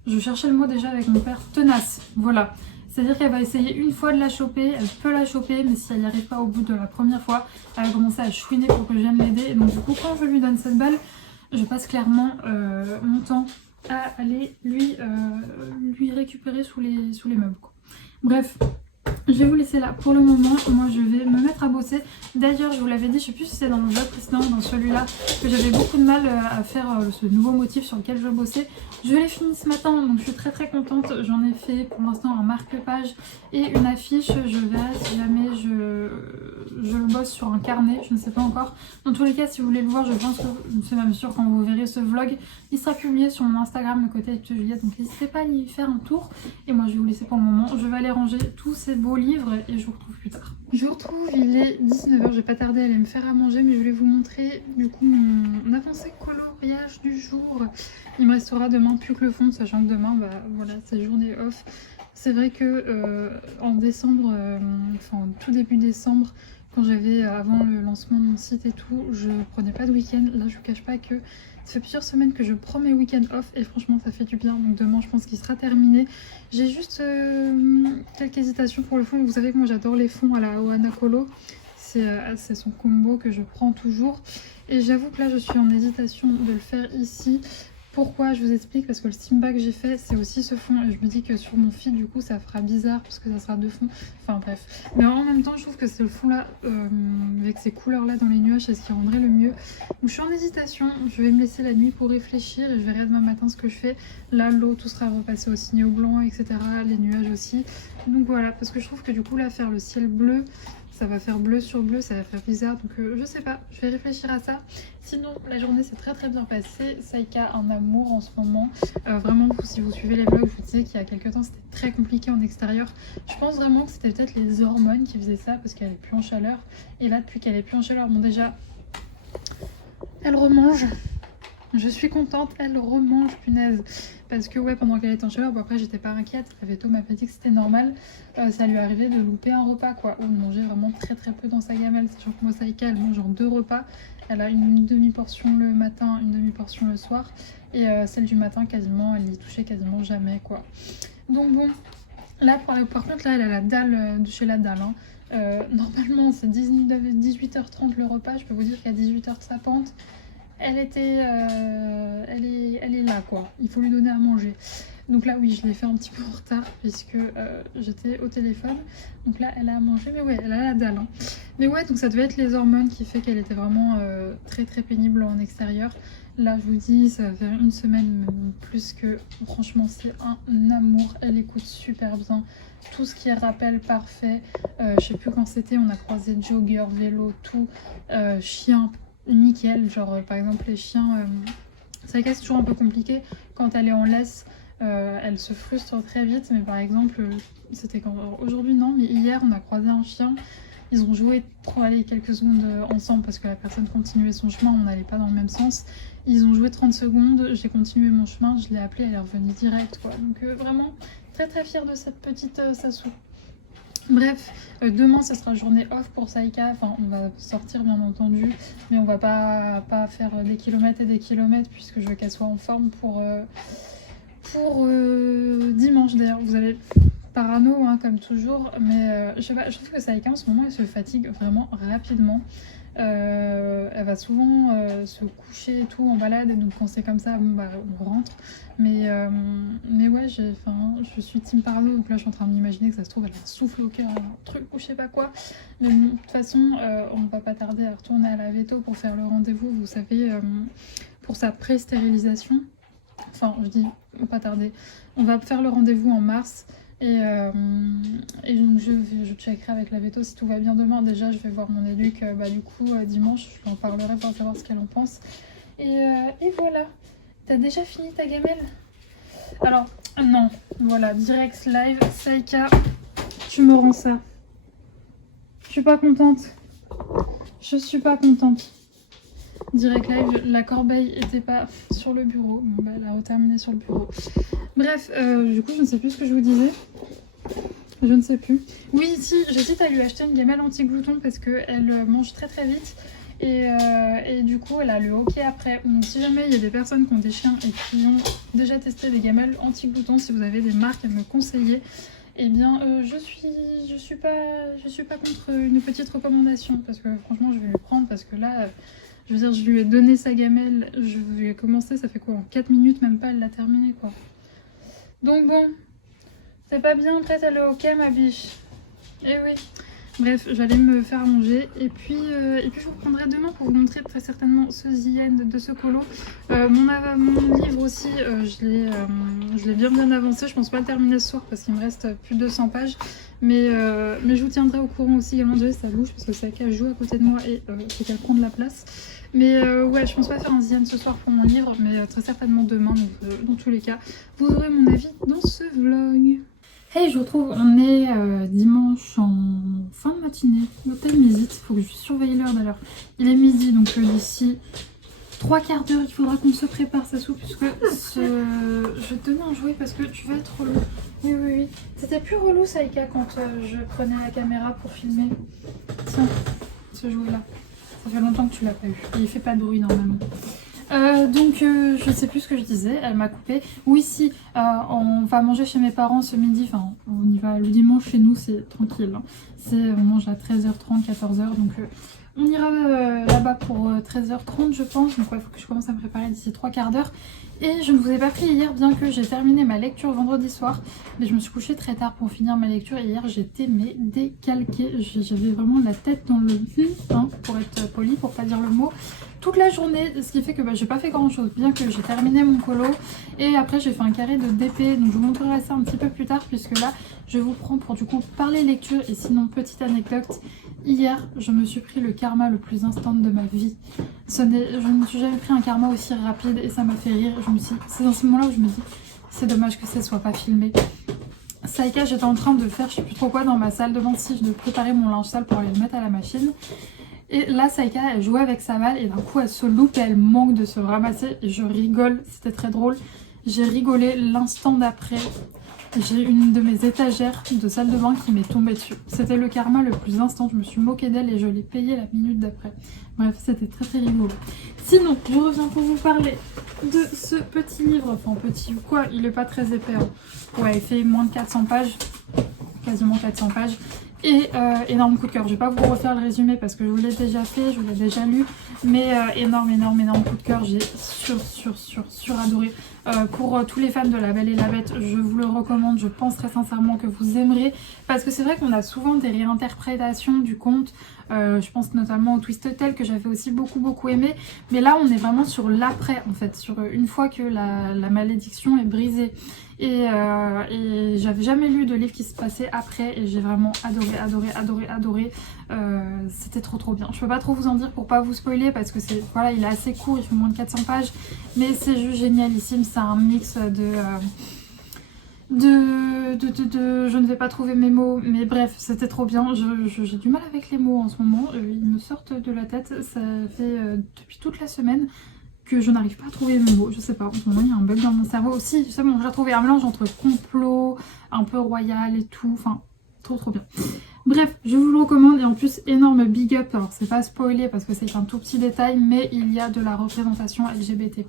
Je cherchais le mot déjà avec mon père. Tenace. Voilà. C'est-à-dire qu'elle va essayer une fois de la choper, elle peut la choper, mais si elle n'y arrive pas au bout de la première fois, elle va commencer à chouiner pour que je vienne l'aider. Et donc du coup, quand je lui donne cette balle, je passe clairement mon temps à aller lui récupérer sous les meubles, quoi. Bref, je vais vous laisser là pour le moment. Moi, je vais me mettre à bosser. D'ailleurs, je vous l'avais dit, je sais plus si c'est dans le vlog précédent ou dans celui-là, que j'avais beaucoup de mal à faire ce nouveau motif sur lequel je bossais. Je l'ai fini ce matin, donc je suis très contente. J'en ai fait pour l'instant un marque-page et une affiche. Je verrai si jamais je le bosse sur un carnet, je ne sais pas encore. Dans tous les cas, si vous voulez le voir, je pense que c'est même sûr quand vous verrez ce vlog, il sera publié sur mon Instagram, le côté de Juliette. Donc n'hésitez pas à y faire un tour. Et moi, je vais vous laisser pour le moment. Je vais aller ranger tous ces beaux livres et je vous retrouve plus tard. Je vous retrouve, il est 19h, je vais pas tarder à aller me faire à manger, mais je voulais vous montrer du coup mon avancé coloriage du jour. Il me restera demain plus que le fond, sachant que demain, bah voilà, c'est journée off. C'est vrai que en décembre, enfin tout début décembre, quand j'avais avant le lancement de mon site et tout, je prenais pas de week-end. Là, je vous cache pas que ça fait plusieurs semaines que je prends mes week-ends off et franchement, ça fait du bien. Donc demain, je pense qu'il sera terminé. J'ai juste quelques hésitations pour le fond. Vous savez que moi, j'adore les fonds à la Ohana Colo. C'est son combo que je prends toujours. Et j'avoue que là, je suis en hésitation de le faire ici. Pourquoi? Je vous explique, parce que le steam que j'ai fait, c'est aussi ce fond. Et je me dis que sur mon feed, du coup, ça fera bizarre, parce que ça sera deux fonds. Enfin bref. Mais en même temps, je trouve que c'est le fond là, avec ces couleurs-là dans les nuages, c'est ce qui rendrait le mieux. Donc je suis en hésitation. Je vais me laisser la nuit pour réfléchir et je verrai demain matin ce que je fais. Là, l'eau, tout sera repassé au signe au blanc, etc. Les nuages aussi. Donc voilà, parce que je trouve que du coup, là, faire le ciel bleu, ça va faire bleu sur bleu, ça va faire bizarre, donc je sais pas, je vais réfléchir à ça. Sinon, la journée s'est très bien passée. Saïka, un amour en ce moment. Vraiment, si vous suivez les vlogs, je vous disais qu'il y a quelques temps, c'était très compliqué en extérieur. Je pense vraiment que c'était peut-être les hormones qui faisaient ça, parce qu'elle est plus en chaleur. Et là, depuis qu'elle est plus en chaleur, bon déjà, elle remange. Je suis contente, elle remange, punaise. Parce que ouais, pendant qu'elle était en chaleur, bon après j'étais pas inquiète, la veto m'a dit que c'était normal. Ça lui arrivait de louper un repas quoi, ou de manger vraiment très très peu dans sa gamelle. Sachant que Mosaïka elle mange en 2 repas. Elle a une demi-portion le matin, une demi-portion le soir. Et celle du matin quasiment, elle y touchait quasiment jamais quoi. Donc bon, là par contre là elle a la dalle de chez la dalle. Hein. Normalement c'est 18h30 le repas, je peux vous dire qu'à 18h de sa pente, elle est là quoi, il faut lui donner à manger. Donc là oui je l'ai fait un petit peu en retard puisque j'étais au téléphone. Donc là elle a à manger, mais ouais elle a la dalle. Hein. Mais ouais donc ça devait être les hormones qui fait qu'elle était vraiment très très pénible en extérieur. Là je vous dis ça va faire une semaine même plus que franchement c'est un amour, elle écoute super bien. Tout ce qui est rappel parfait, je sais plus quand c'était, on a croisé jogger, vélo, tout, chien, nickel, genre par exemple les chiens, c'est vrai que c'est toujours un peu compliqué quand elle est en laisse, elle se frustre très vite, mais par exemple c'était quand aujourd'hui non, mais hier on a croisé un chien, ils ont joué quelques secondes ensemble parce que la personne continuait son chemin, on n'allait pas dans le même sens, ils ont joué 30 secondes, j'ai continué mon chemin, je l'ai appelée, elle est revenue direct quoi, donc vraiment très très fière de cette petite Sassou. Bref, demain ce sera journée off pour Saïka, enfin on va sortir bien entendu, mais on va pas faire des kilomètres et des kilomètres puisque je veux qu'elle soit en forme pour dimanche. D'ailleurs vous allez parano hein, comme toujours, mais je sais pas, je trouve que Saïka en ce moment elle se fatigue vraiment rapidement. Elle va souvent se coucher et tout en balade, et donc quand c'est comme ça bon, bah, on rentre, mais ouais je suis team parano, donc là je suis en train de m'imaginer que ça se trouve elle a un souffle au cœur, un truc ou je sais pas quoi, mais bon, de toute façon on va pas tarder à retourner à la veto pour faire le rendez-vous, vous savez, pour sa pré-stérilisation, enfin je dis pas tarder, on va faire le rendez-vous en mars. Et donc je checkerai avec la veto si tout va bien demain. Déjà je vais voir mon éduc du coup dimanche, je lui en parlerai pour savoir ce qu'elle en pense. Et voilà, t'as déjà fini ta gamelle? Alors non, voilà, direct live, Saïka, tu me rends ça. Je suis pas contente. Je suis pas contente. Direct live, la corbeille était pas sur le bureau. Bon bah elle a terminé sur le bureau. Bref, du coup je ne sais plus ce que je vous disais. Je ne sais plus. Oui, si, j'hésite à lui acheter une gamelle anti-glouton parce qu'elle mange très très vite. Et du coup, elle a le hockey après. Donc si jamais il y a des personnes qui ont des chiens et qui ont déjà testé des gamelles anti-glouton, si vous avez des marques à me conseiller, eh bien je suis pas contre une petite recommandation. Parce que franchement, je vais lui prendre parce que là... je veux dire, je lui ai donné sa gamelle, je lui ai commencé, ça fait quoi, en 4 minutes, même pas, elle l'a terminée, quoi. Donc bon, t'es pas bien prête à aller au hockey, ma biche? Eh oui. Bref, j'allais me faire manger, et puis je vous prendrai demain pour vous montrer très certainement ce The End de ce colo. Mon livre aussi, je l'ai bien avancé, je pense pas le terminer ce soir parce qu'il me reste plus de 200 pages. Mais je vous tiendrai au courant aussi également de sa bouche parce que Saïka joue à côté de moi et faut qu'elle prenne la place. Mais ouais, je pense pas faire un The End ce soir pour mon livre, mais très certainement demain. Donc dans tous les cas, vous aurez mon avis dans ce vlog. Hey, je vous retrouve, on est dimanche en fin de matinée, l'hôtel Mézit, il faut que je surveille l'heure d'ailleurs. Il est midi, donc d'ici 3 quarts d'heure, il faudra qu'on se prépare sa soupe, puisque je tenais à en jouer parce que tu vas être relou. Oui, oui, oui. C'était plus relou, Saïka, quand je prenais la caméra pour filmer. Tiens, ce jouet-là. Ça fait longtemps que tu l'as pas eu. Et il fait pas de bruit normalement. Donc je sais plus ce que je disais, elle m'a coupé. Oui, si, on va manger chez mes parents ce midi, enfin on y va le dimanche chez nous, c'est tranquille. Hein. On mange à 13h30, 14h, donc on ira là-bas pour 13h30 je pense. Donc il faut que je commence à me préparer d'ici 3 quarts d'heure. Et je ne vous ai pas pris hier, bien que j'ai terminé ma lecture vendredi soir. Mais je me suis couchée très tard pour finir ma lecture. Et hier j'étais décalquée. J'avais vraiment la tête dans le hein, pour être polie, pour pas dire le mot. Toute la journée, ce qui fait que j'ai pas fait grand chose, bien que j'ai terminé mon colo. Et après j'ai fait un carré de DP, donc je vous montrerai ça un petit peu plus tard, puisque là je vous prends pour du coup parler lecture. Et sinon, petite anecdote, hier je me suis pris le karma le plus instant de ma vie. Je ne me suis jamais pris un karma aussi rapide et ça m'a fait rire. C'est dans ce moment là où je me dis, c'est dommage que ça soit pas filmé. Saïka, j'étais en train de faire je sais plus trop quoi dans ma salle de bain, si de préparer mon linge sale pour aller le mettre à la machine. Et là, Saïka, elle jouait avec sa balle et d'un coup, elle se loupe et elle manque de se ramasser. Et je rigole, c'était très drôle. J'ai rigolé l'instant d'après. J'ai une de mes étagères de salle de bain qui m'est tombée dessus. C'était le karma le plus instant. Je me suis moquée d'elle et je l'ai payée la minute d'après. Bref, c'était très très rigolo. Sinon, je reviens pour vous parler de ce petit livre. Enfin, petit ou quoi, il est pas très épais. Hein. Ouais, il fait moins de 400 pages. Quasiment 400 pages. Et énorme coup de cœur. Je vais pas vous refaire le résumé parce que je vous l'ai déjà fait, je vous l'ai déjà lu. Mais énorme coup de cœur. J'ai sur adoré. Pour tous les fans de La Belle et la Bête, je vous le recommande. Je pense très sincèrement que vous aimerez. Parce que c'est vrai qu'on a souvent des réinterprétations du conte. Je pense notamment au Twisted que j'avais aussi beaucoup aimé. Mais là, on est vraiment sur l'après en fait. Sur une fois que la malédiction est brisée. Et j'avais jamais lu de livre qui se passait après et j'ai vraiment adoré. C'était trop bien. Je peux pas trop vous en dire pour pas vous spoiler parce que c'est voilà, il est assez court, il fait moins de 400 pages, mais c'est juste génialissime. C'est un mix je ne vais pas trouver mes mots, mais bref, c'était trop bien. J'ai du mal avec les mots en ce moment, ils me sortent de la tête. Ça fait depuis toute la semaine que je n'arrive pas à trouver mes mots, je sais pas, en ce moment il y a un bug dans mon cerveau aussi, c'est bon, j'ai trouvé un mélange entre complot, un peu royal et tout, enfin, trop bien. Bref, je vous le recommande et en plus, énorme big up, alors c'est pas spoilé parce que c'est un tout petit détail, mais il y a de la représentation LGBT+,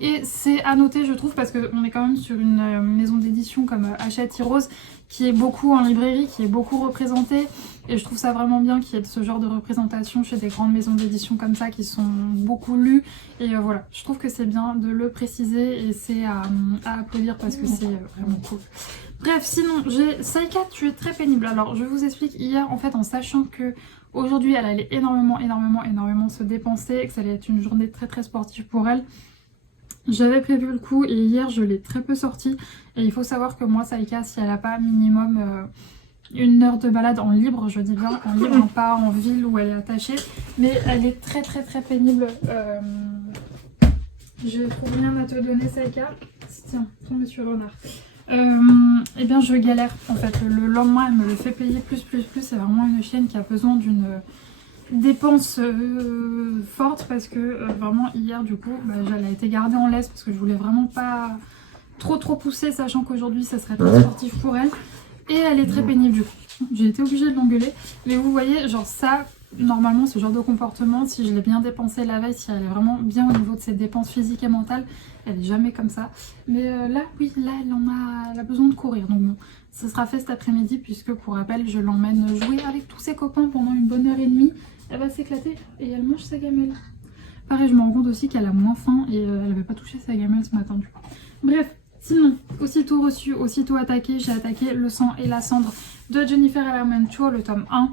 et c'est à noter je trouve parce qu'on est quand même sur une maison d'édition comme Hachette Heroes, qui est beaucoup en librairie, qui est beaucoup représentée, et je trouve ça vraiment bien qu'il y ait ce genre de représentation chez des grandes maisons d'édition comme ça qui sont beaucoup lues, et voilà, je trouve que c'est bien de le préciser et c'est à applaudir parce que c'est vraiment cool. Bref, sinon, j'ai Saïka, tu es très pénible. Alors, je vous explique, hier, en fait, en sachant que aujourd'hui, elle allait énormément se dépenser et que ça allait être une journée très sportive pour elle, j'avais prévu le coup et hier, je l'ai très peu sortie. Et il faut savoir que moi, Saïka, si elle n'a pas minimum une heure de balade en libre, je dis bien en libre, hein, pas en ville où elle est attachée, mais elle est très pénible. Je trouve rien à te donner, Saïka. Tiens, tombe sur Renard. Eh bien je galère en fait, le lendemain elle me le fait payer plus, c'est vraiment une chienne qui a besoin d'une dépense forte parce que vraiment hier du coup elle a été gardée en laisse parce que je voulais vraiment pas trop pousser sachant qu'aujourd'hui ça serait pas sportif pour elle et elle est très pénible du coup, j'ai été obligée de l'engueuler mais vous voyez genre ça normalement ce genre de comportement si je l'ai bien dépensé la veille, si elle est vraiment bien au niveau de ses dépenses physiques et mentales, elle est jamais comme ça. Mais là oui, là elle a besoin de courir. Donc bon, ça sera fait cet après-midi puisque pour rappel je l'emmène jouer avec tous ses copains pendant une bonne heure et demie. Elle va s'éclater et elle mange sa gamelle. Pareil, je me rends compte aussi qu'elle a moins faim et elle n'avait pas touché sa gamelle ce matin du coup. Bref, sinon, aussitôt reçu, aussitôt attaqué, j'ai attaqué Le sang et la cendre de Jennifer Armentrout, le tome 1.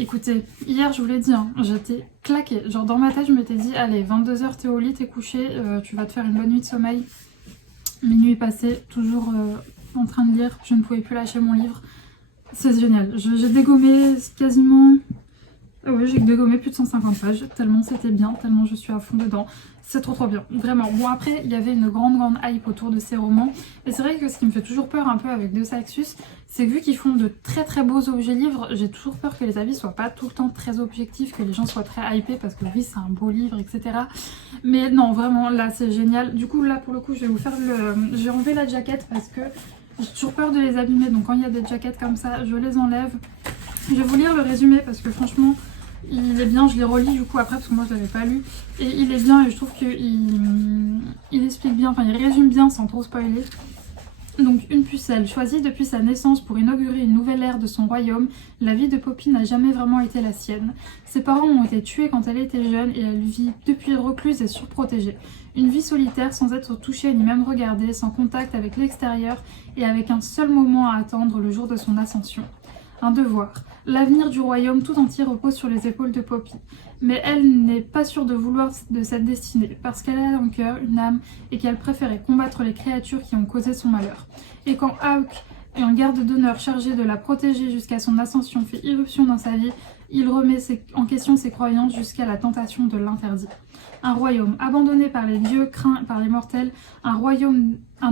Écoutez, hier je vous l'ai dit, hein, j'étais claquée. Genre dans ma tête je m'étais dit, allez 22h t'es au lit, t'es couché, tu vas te faire une bonne nuit de sommeil. Minuit passé, toujours en train de lire, je ne pouvais plus lâcher mon livre. C'est génial, j'ai dégommé quasiment... Oui, j'ai dégommé plus de 150 pages, tellement c'était bien, tellement je suis à fond dedans. C'est trop bien, vraiment. Bon après, il y avait une grande hype autour de ces romans. Et c'est vrai que ce qui me fait toujours peur un peu avec De Saxus, c'est que vu qu'ils font de très beaux objets livres, j'ai toujours peur que les avis soient pas tout le temps très objectifs, que les gens soient très hypés parce que oui c'est un beau livre, etc. Mais non, vraiment, là c'est génial. Du coup là pour le coup je vais vous faire je vais enlever la jaquette parce que j'ai toujours peur de les abîmer. Donc quand il y a des jaquettes comme ça, je les enlève. Je vais vous lire le résumé parce que franchement... il est bien, je l'ai relis du coup après parce que moi je l'avais pas lu et il est bien et je trouve qu'il explique bien, enfin il résume bien sans trop spoiler. Donc une pucelle, choisie depuis sa naissance pour inaugurer une nouvelle ère de son royaume, la vie de Poppy n'a jamais vraiment été la sienne. Ses parents ont été tués quand elle était jeune et elle vit depuis recluse et surprotégée. Une vie solitaire sans être touchée ni même regardée, sans contact avec l'extérieur et avec un seul moment à attendre, le jour de son ascension. Un devoir. L'avenir du royaume tout entier repose sur les épaules de Poppy. Mais elle n'est pas sûre de vouloir de cette destinée, parce qu'elle a en cœur une âme et qu'elle préférait combattre les créatures qui ont causé son malheur. Et quand Hawk, un garde d'honneur chargé de la protéger jusqu'à son ascension, fait irruption dans sa vie, il remet en question ses croyances jusqu'à la tentation de l'interdit. Un royaume abandonné par les dieux, craint par les mortels, un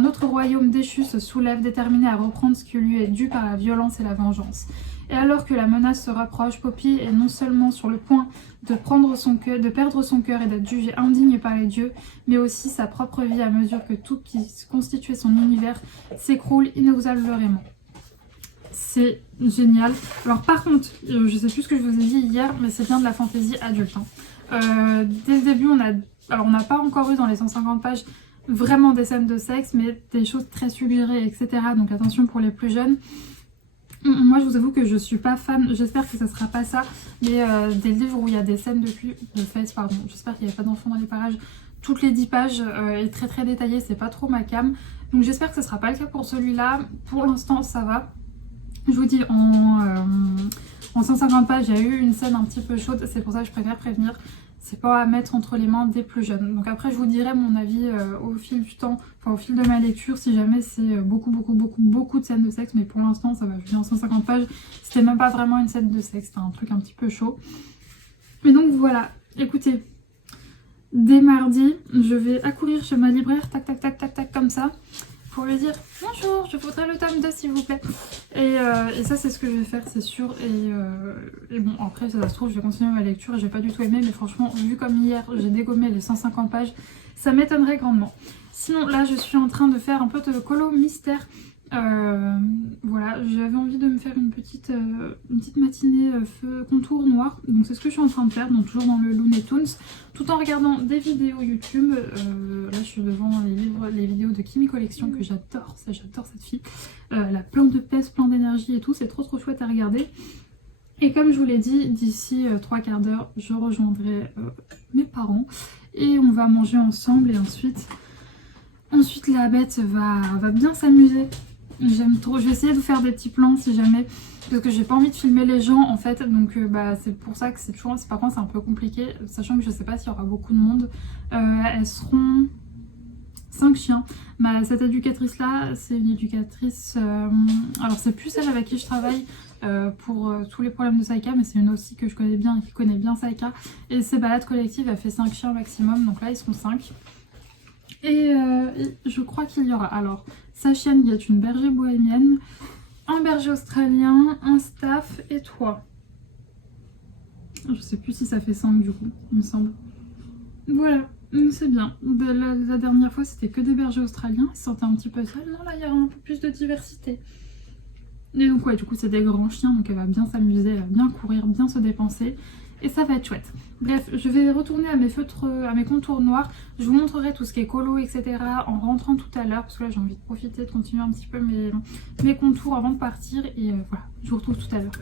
autre royaume déchu se soulève, déterminé à reprendre ce qui lui est dû par la violence et la vengeance. Et alors que la menace se rapproche, Poppy est non seulement sur le point de perdre son cœur et d'être jugée indigne par les dieux, mais aussi sa propre vie à mesure que tout qui constituait son univers s'écroule inexorablement. C'est génial. Alors par contre, je sais plus ce que je vous ai dit hier, mais c'est bien de la fantaisie adulte. Dès le début, on n'a pas encore eu dans les 150 pages vraiment des scènes de sexe, mais des choses très suggérées, etc. Donc attention pour les plus jeunes. Moi je vous avoue que je suis pas fan, j'espère que ça sera pas ça, mais des livres où il y a des scènes de fesses, pardon, j'espère qu'il n'y a pas d'enfants dans les parages, toutes les 10 pages est très très détaillé, c'est pas trop ma cam, donc j'espère que ce sera pas le cas pour celui-là. Pour l'instant ça va, je vous dis en 150 pages il y a eu une scène un petit peu chaude, c'est pour ça que je préfère prévenir. C'est pas à mettre entre les mains des plus jeunes. Donc après je vous dirai mon avis au fil du temps, enfin au fil de ma lecture, si jamais c'est beaucoup de scènes de sexe, mais pour l'instant ça va, je viens en 150 pages, c'était même pas vraiment une scène de sexe, c'était un truc un petit peu chaud. Mais donc voilà, écoutez, dès mardi, je vais accourir chez ma libraire, tac tac tac tac tac comme ça, pour lui dire bonjour, je voudrais le tome 2 s'il vous plaît. Et ça c'est ce que je vais faire, c'est sûr. Et bon, après ça se trouve je vais continuer ma lecture et j'ai pas du tout aimé, mais franchement vu comme hier j'ai dégommé les 150 pages, ça m'étonnerait grandement. Sinon là je suis en train de faire un peu de colo mystère. Voilà, j'avais envie de me faire une petite matinée feu contour noir, donc c'est ce que je suis en train de faire, donc toujours dans le Looney Tunes, tout en regardant des vidéos YouTube. Là je suis devant les vidéos de Kimi Collection que j'adore cette fille, elle a plein de pèse, plein d'énergie et tout, c'est trop chouette à regarder. Et comme je vous l'ai dit, d'ici 3 quarts d'heure je rejoindrai mes parents et on va manger ensemble, et ensuite la bête va bien s'amuser. J'aime trop, je vais essayer de faire des petits plans si jamais, parce que j'ai pas envie de filmer les gens en fait, donc c'est pour ça que par contre c'est un peu compliqué, sachant que je sais pas s'il y aura beaucoup de monde. Elles seront 5 chiens. Cette éducatrice là, c'est une éducatrice, alors c'est plus celle avec qui je travaille pour tous les problèmes de Saïka, mais c'est une aussi que je connais bien et qui connaît bien Saïka, et ses balades collectives elle fait 5 chiens maximum, donc là ils seront 5. Et je crois qu'il y aura alors sa chienne qui est une berger bohémienne, un berger australien, un staff et toi. Je sais plus si ça fait 5 du coup, il me semble. Voilà, c'est bien. La dernière fois c'était que des bergers australiens, ils se sentaient un petit peu seuls. Non, là il y aura un peu plus de diversité. Et donc ouais, du coup c'est des grands chiens, donc elle va bien s'amuser, elle va bien courir, bien se dépenser. Et ça va être chouette. Bref, je vais retourner à mes feutres, à mes contours noirs. Je vous montrerai tout ce qui est colo, etc. en rentrant tout à l'heure. Parce que là, j'ai envie de profiter, de continuer un petit peu mes contours avant de partir. Et voilà, je vous retrouve tout à l'heure.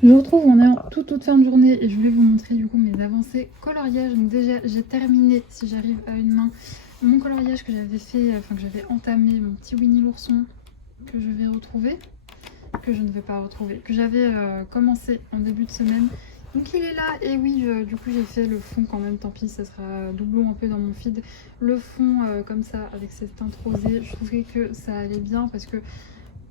Je vous retrouve, on est en toute fin de journée et je voulais vous montrer du coup mes avancées coloriage. Donc déjà j'ai terminé, si j'arrive à une main, mon coloriage que j'avais fait, que j'avais entamé, mon petit Winnie l'ourson que je vais retrouver, que je ne vais pas retrouver, que j'avais commencé en début de semaine. Donc il est là, et oui, du coup j'ai fait le fond quand même, tant pis, ça sera doublon un peu dans mon feed. Le fond comme ça, avec cette teinte rosée, je trouvais que ça allait bien parce que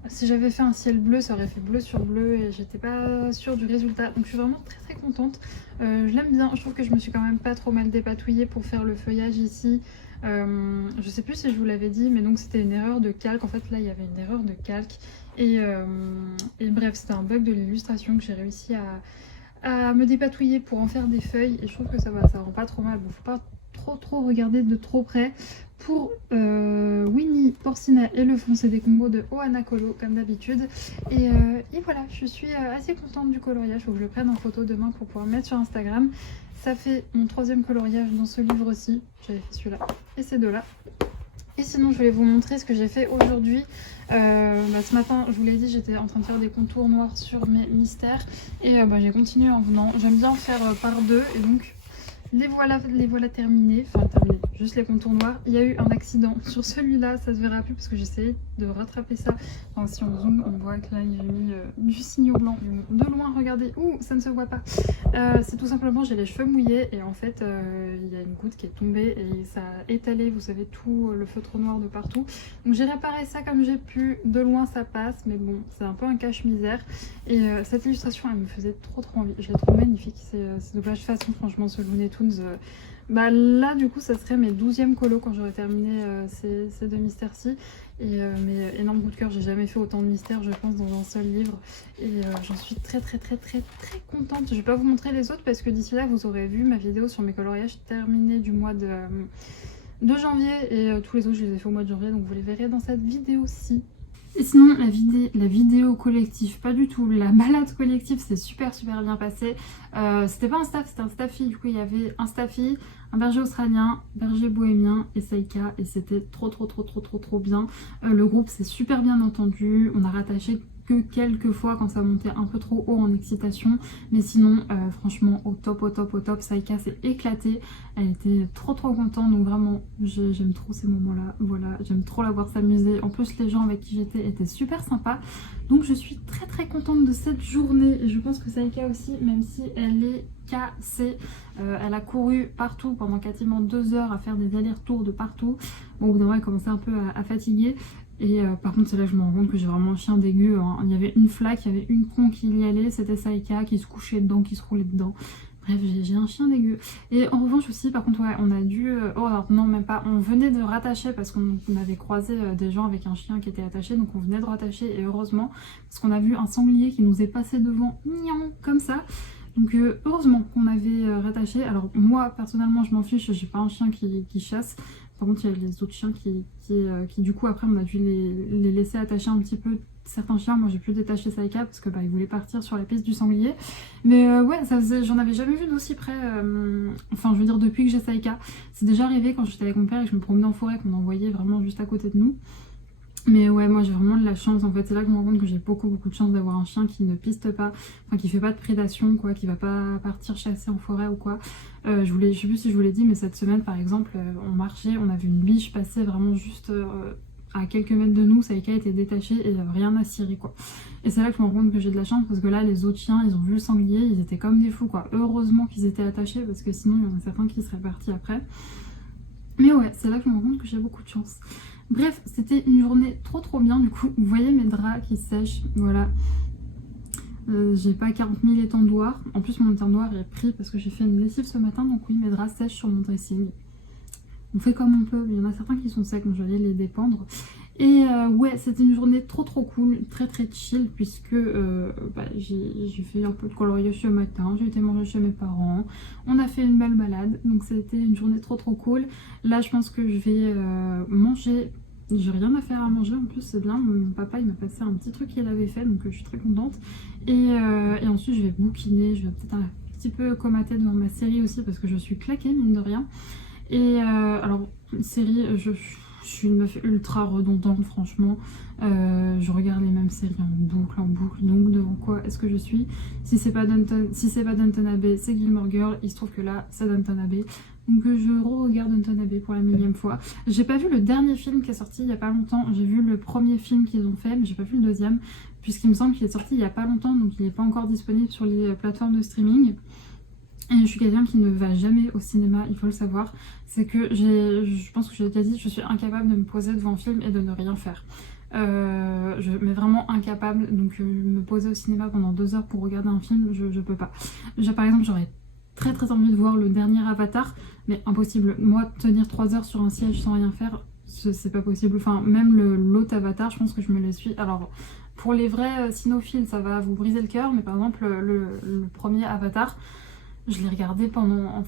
si j'avais fait un ciel bleu, ça aurait fait bleu sur bleu et j'étais pas sûre du résultat. Donc je suis vraiment très contente. Je l'aime bien. Je trouve que je me suis quand même pas trop mal dépatouillée pour faire le feuillage ici. Je sais plus si je vous l'avais dit, mais donc c'était une erreur de calque. En fait là il y avait une erreur de calque. Et bref, c'était un bug de l'illustration que j'ai réussi à me dépatouiller pour en faire des feuilles. Et je trouve que ça va, ça rend pas trop mal. Bon, faut pas trop regarder de trop près. Pour Winnie, Porcina et le fond, c'est des combos de Ohana Colo comme d'habitude. Et voilà, je suis assez contente du coloriage. Il faut que je le prenne en photo demain pour pouvoir mettre sur Instagram. Ça fait mon 3e coloriage dans ce livre aussi. J'avais fait celui-là et ces deux-là. Et sinon, je voulais vous montrer ce que j'ai fait aujourd'hui. Ce matin, je vous l'ai dit, j'étais en train de faire des contours noirs sur mes mystères. Et j'ai continué en venant. J'aime bien faire par deux. Et donc, les voilà terminés, enfin terminés, juste les contours noirs. Il y a eu un accident sur celui-là, ça se verra plus parce que j'essayais de rattraper ça. Enfin, si on zoome, on voit que là j'ai mis du signaux blanc. De loin, regardez, ouh, ça ne se voit pas. C'est tout simplement, j'ai les cheveux mouillés et en fait, il y a une goutte qui est tombée et ça a étalé, vous savez, tout le feutre noir de partout. Donc j'ai réparé ça comme j'ai pu, de loin ça passe, mais bon, c'est un peu un cache-misère. Et cette illustration, elle me faisait trop envie, je la trouve magnifique, c'est de page façon, franchement, ce Looney Tunes. Bah là du coup ça serait mes 12e colos quand j'aurais terminé ces deux mystères-ci. Et mes énormes coups de cœur, j'ai jamais fait autant de mystères je pense dans un seul livre. Et j'en suis très contente. Je vais pas vous montrer les autres parce que d'ici là vous aurez vu ma vidéo sur mes coloriages terminés du mois de janvier. Et tous les autres je les ai fait au mois de janvier, donc vous les verrez dans cette vidéo-ci. Et sinon la vidéo collective, pas du tout. La balade collective c'est super bien passé. C'était pas un staff, c'était un staffy. Du coup il y avait un staffy, un berger australien, berger bohémien et Saïka. Et c'était trop bien. Le groupe s'est super bien entendu. On a rattaché que quelques fois quand ça montait un peu trop haut en excitation, mais sinon franchement au top. Saïka s'est éclatée, elle était trop contente, donc vraiment j'aime trop ces moments là, voilà, j'aime trop la voir s'amuser. En plus les gens avec qui j'étais étaient super sympas, donc je suis très contente de cette journée. Et je pense que Saïka aussi, même si elle est cassée, elle a couru partout pendant quasiment 2 heures à faire des allers-retours de partout. Bon, au bout d'un moment elle commençait un peu à fatiguer. Et par contre c'est là que je me rends compte que j'ai vraiment un chien dégueu, hein. Il y avait une flaque, il y avait une con qui y allait, c'était Saïka qui se couchait dedans, qui se roulait dedans. Bref, j'ai un chien dégueu. Et en revanche aussi, par contre, ouais, on a dû... oh, alors non, même pas. On venait de rattacher parce qu'on avait croisé des gens avec un chien qui était attaché. Donc on venait de rattacher et heureusement, parce qu'on a vu un sanglier qui nous est passé devant, nian, comme ça. Donc heureusement qu'on avait rattaché. Alors moi, personnellement, je m'en fiche, j'ai pas un chien qui chasse. Par contre, il y a les autres chiens qui du coup, après, on a dû les laisser attacher un petit peu. Certains chiens, moi j'ai pu détacher Saïka parce que il voulait partir sur la piste du sanglier. Mais ouais, j'en avais jamais vu d'aussi près. Enfin, je veux dire, depuis que j'ai Saïka. C'est déjà arrivé quand j'étais avec mon père et que je me promenais en forêt, qu'on en voyait vraiment juste à côté de nous. Mais ouais, moi j'ai vraiment de la chance en fait. C'est là que je me rends compte que j'ai beaucoup de chance d'avoir un chien qui ne piste pas, enfin qui fait pas de prédation, quoi, qui va pas partir chasser en forêt ou quoi. Je sais plus si je vous l'ai dit, mais cette semaine par exemple, on marchait, on a vu une biche passer vraiment juste à quelques mètres de nous. Saïka était détachée et il n'y avait rien à cirer, quoi. Et c'est là que je me rends compte que j'ai de la chance parce que là les autres chiens ils ont vu le sanglier, ils étaient comme des fous, quoi. Heureusement qu'ils étaient attachés parce que sinon il y en a certains qui seraient partis après. Mais ouais, c'est là que je me rends compte que j'ai beaucoup de chance. Bref, c'était une journée trop bien. Du coup, vous voyez mes draps qui sèchent, voilà. J'ai pas 40 000 étendoirs. En plus, mon étendoir est pris parce que j'ai fait une lessive ce matin. Donc oui, mes draps sèchent sur mon dressing. On fait comme on peut. Il y en a certains qui sont secs, donc je vais aller les dépendre. Et ouais, c'était une journée trop cool, très chill, puisque j'ai fait un peu de coloriage ce matin, j'ai été manger chez mes parents, on a fait une belle balade, donc c'était une journée trop cool. Là je pense que je vais manger, j'ai rien à faire à manger, en plus c'est bien, mon papa il m'a passé un petit truc qu'il avait fait, donc je suis très contente. Et ensuite je vais bouquiner, je vais peut-être un petit peu comater devant ma série aussi, parce que je suis claquée mine de rien. Et alors, série, je suis une meuf ultra redondante, franchement. Je regarde les mêmes séries en boucle. Donc, devant quoi est-ce que je suis? Si c'est pas Downton Abbey, c'est Gilmore Girls. Il se trouve que là, c'est Downton Abbey. Donc, je re-regarde Downton Abbey pour la 1000e fois. J'ai pas vu le dernier film qui est sorti il y a pas longtemps. J'ai vu le premier film qu'ils ont fait, mais j'ai pas vu le deuxième, puisqu'il me semble qu'il est sorti il y a pas longtemps, donc il n'est pas encore disponible sur les plateformes de streaming. Et je suis quelqu'un qui ne va jamais au cinéma, il faut le savoir. C'est que je pense que j'ai déjà dit, je suis incapable de me poser devant un film et de ne rien faire. Mais vraiment incapable, donc me poser au cinéma pendant 2 heures pour regarder un film, je peux pas. Par exemple, j'aurais très envie de voir le dernier Avatar, mais impossible. Moi, tenir 3 heures sur un siège sans rien faire, c'est pas possible. Enfin, même l'autre Avatar, je pense que je me l'essuie. Alors, pour les vrais cinéphiles, ça va vous briser le cœur, mais par exemple, le premier Avatar, je l'ai regardé pendant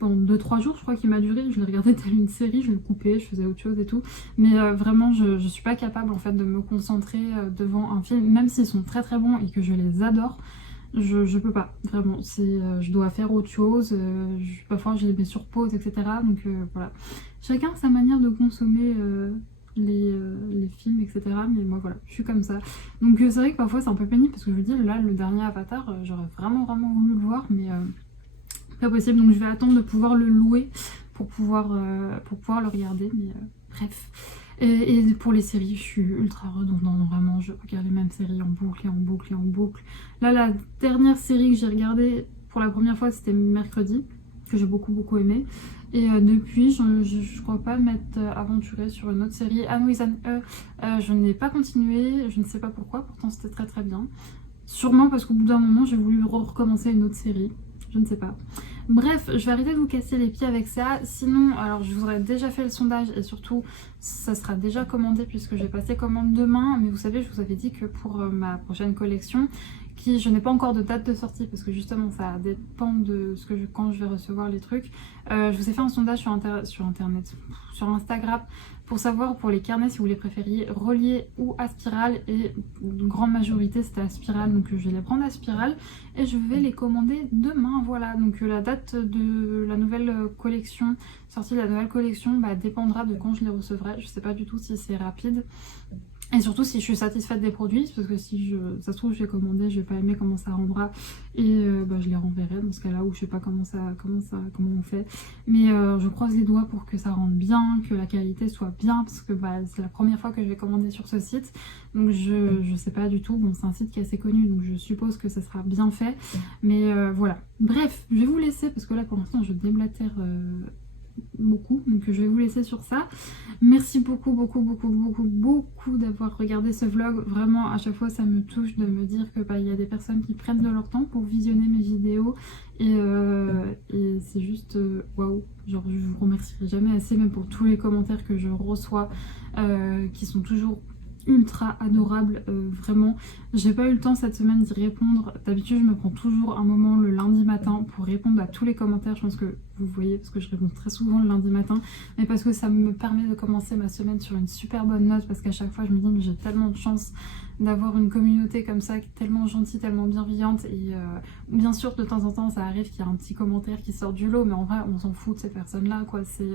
2-3 jours, je crois qu'il m'a duré. Je l'ai regardé tel une série, je le coupais, je faisais autre chose et tout. Mais vraiment, je suis pas capable en fait de me concentrer devant un film, même s'ils sont très bons et que je les adore. Je peux pas, vraiment. Je dois faire autre chose. Parfois, je les mets sur pause, etc. Donc voilà. Chacun sa manière de consommer les films, etc. Mais moi voilà, je suis comme ça. Donc c'est vrai que parfois c'est un peu pénible parce que je vous dis, là le dernier Avatar, j'aurais vraiment voulu le voir, mais pas possible. Donc je vais attendre de pouvoir le louer pour pouvoir le regarder. Mais bref. Et pour les séries, je suis ultra redondante, vraiment, je regarde les mêmes séries en boucle et en boucle et en boucle. Là, la dernière série que j'ai regardée pour la première fois, c'était Mercredi, que j'ai beaucoup aimé. Et depuis, je crois pas m'être aventurée sur une autre série. Anne with an E, je n'ai pas continué, je ne sais pas pourquoi, pourtant c'était très bien. Sûrement parce qu'au bout d'un moment, j'ai voulu recommencer une autre série. Je ne sais pas. Bref, je vais arrêter de vous casser les pieds avec ça. Sinon, alors je vous aurais déjà fait le sondage et surtout, ça sera déjà commandé puisque je vais passer commande demain. Mais vous savez, je vous avais dit que pour ma prochaine collection, qui je n'ai pas encore de date de sortie parce que justement ça dépend de quand je vais recevoir les trucs. Je vous ai fait un sondage sur Instagram pour savoir pour les carnets si vous les préfériez reliés ou à spirale, et une grande majorité c'était à spirale, donc je vais les prendre à spirale et je vais les commander demain. Voilà, donc la date de la nouvelle collection, sortie de la nouvelle collection, dépendra de quand je les recevrai. Je sais pas du tout si c'est rapide. Et surtout si je suis satisfaite des produits, parce que si ça se trouve je vais commander, je vais pas aimer comment ça rendra et je les renverrai dans ce cas-là, où je sais pas comment on fait. Mais je croise les doigts pour que ça rende bien, que la qualité soit bien, parce que c'est la première fois que je vais commander sur ce site. Donc je sais pas du tout, bon c'est un site qui est assez connu, donc je suppose que ça sera bien fait. Mais voilà. Bref, je vais vous laisser, parce que là pour l'instant je déblatère beaucoup, donc je vais vous laisser sur ça. Merci beaucoup d'avoir regardé ce vlog. Vraiment à chaque fois ça me touche de me dire que il y a des personnes qui prennent de leur temps pour visionner mes vidéos et c'est juste waouh, genre je vous remercierai jamais assez, même pour tous les commentaires que je reçois qui sont toujours ultra adorable, vraiment. J'ai pas eu le temps cette semaine d'y répondre. D'habitude je me prends toujours un moment le lundi matin pour répondre à tous les commentaires. Je pense que vous voyez, parce que je réponds très souvent le lundi matin, mais parce que ça me permet de commencer ma semaine sur une super bonne note, parce qu'à chaque fois je me dis mais j'ai tellement de chance d'avoir une communauté comme ça, tellement gentille, tellement bienveillante. Et bien sûr de temps en temps ça arrive qu'il y a un petit commentaire qui sort du lot, mais en vrai on s'en fout de ces personnes là quoi. C'est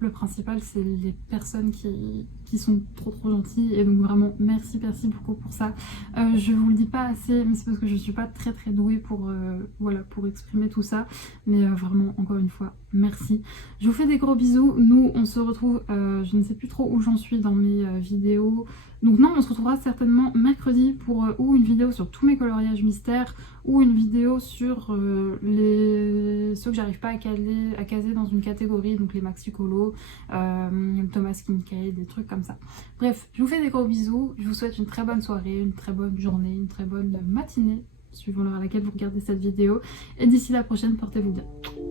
le principal, c'est les personnes qui sont trop gentilles, et donc vraiment merci beaucoup pour ça. Je vous le dis pas assez, mais c'est parce que je suis pas très douée pour voilà, pour exprimer tout ça, mais vraiment encore une fois merci. Je vous fais des gros bisous. Nous on se retrouve, je ne sais plus trop où j'en suis dans mes vidéos. Donc non, on se retrouvera certainement mercredi pour ou une vidéo sur tous mes coloriages mystères, ou une vidéo sur ceux que j'arrive pas à caser dans une catégorie, donc les maxi colo, Thomas Kincaid, des trucs comme ça. Bref, je vous fais des gros bisous, je vous souhaite une très bonne soirée, une très bonne journée, une très bonne matinée, suivant l'heure à laquelle vous regardez cette vidéo, et d'ici la prochaine, portez-vous bien.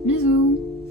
Bisous.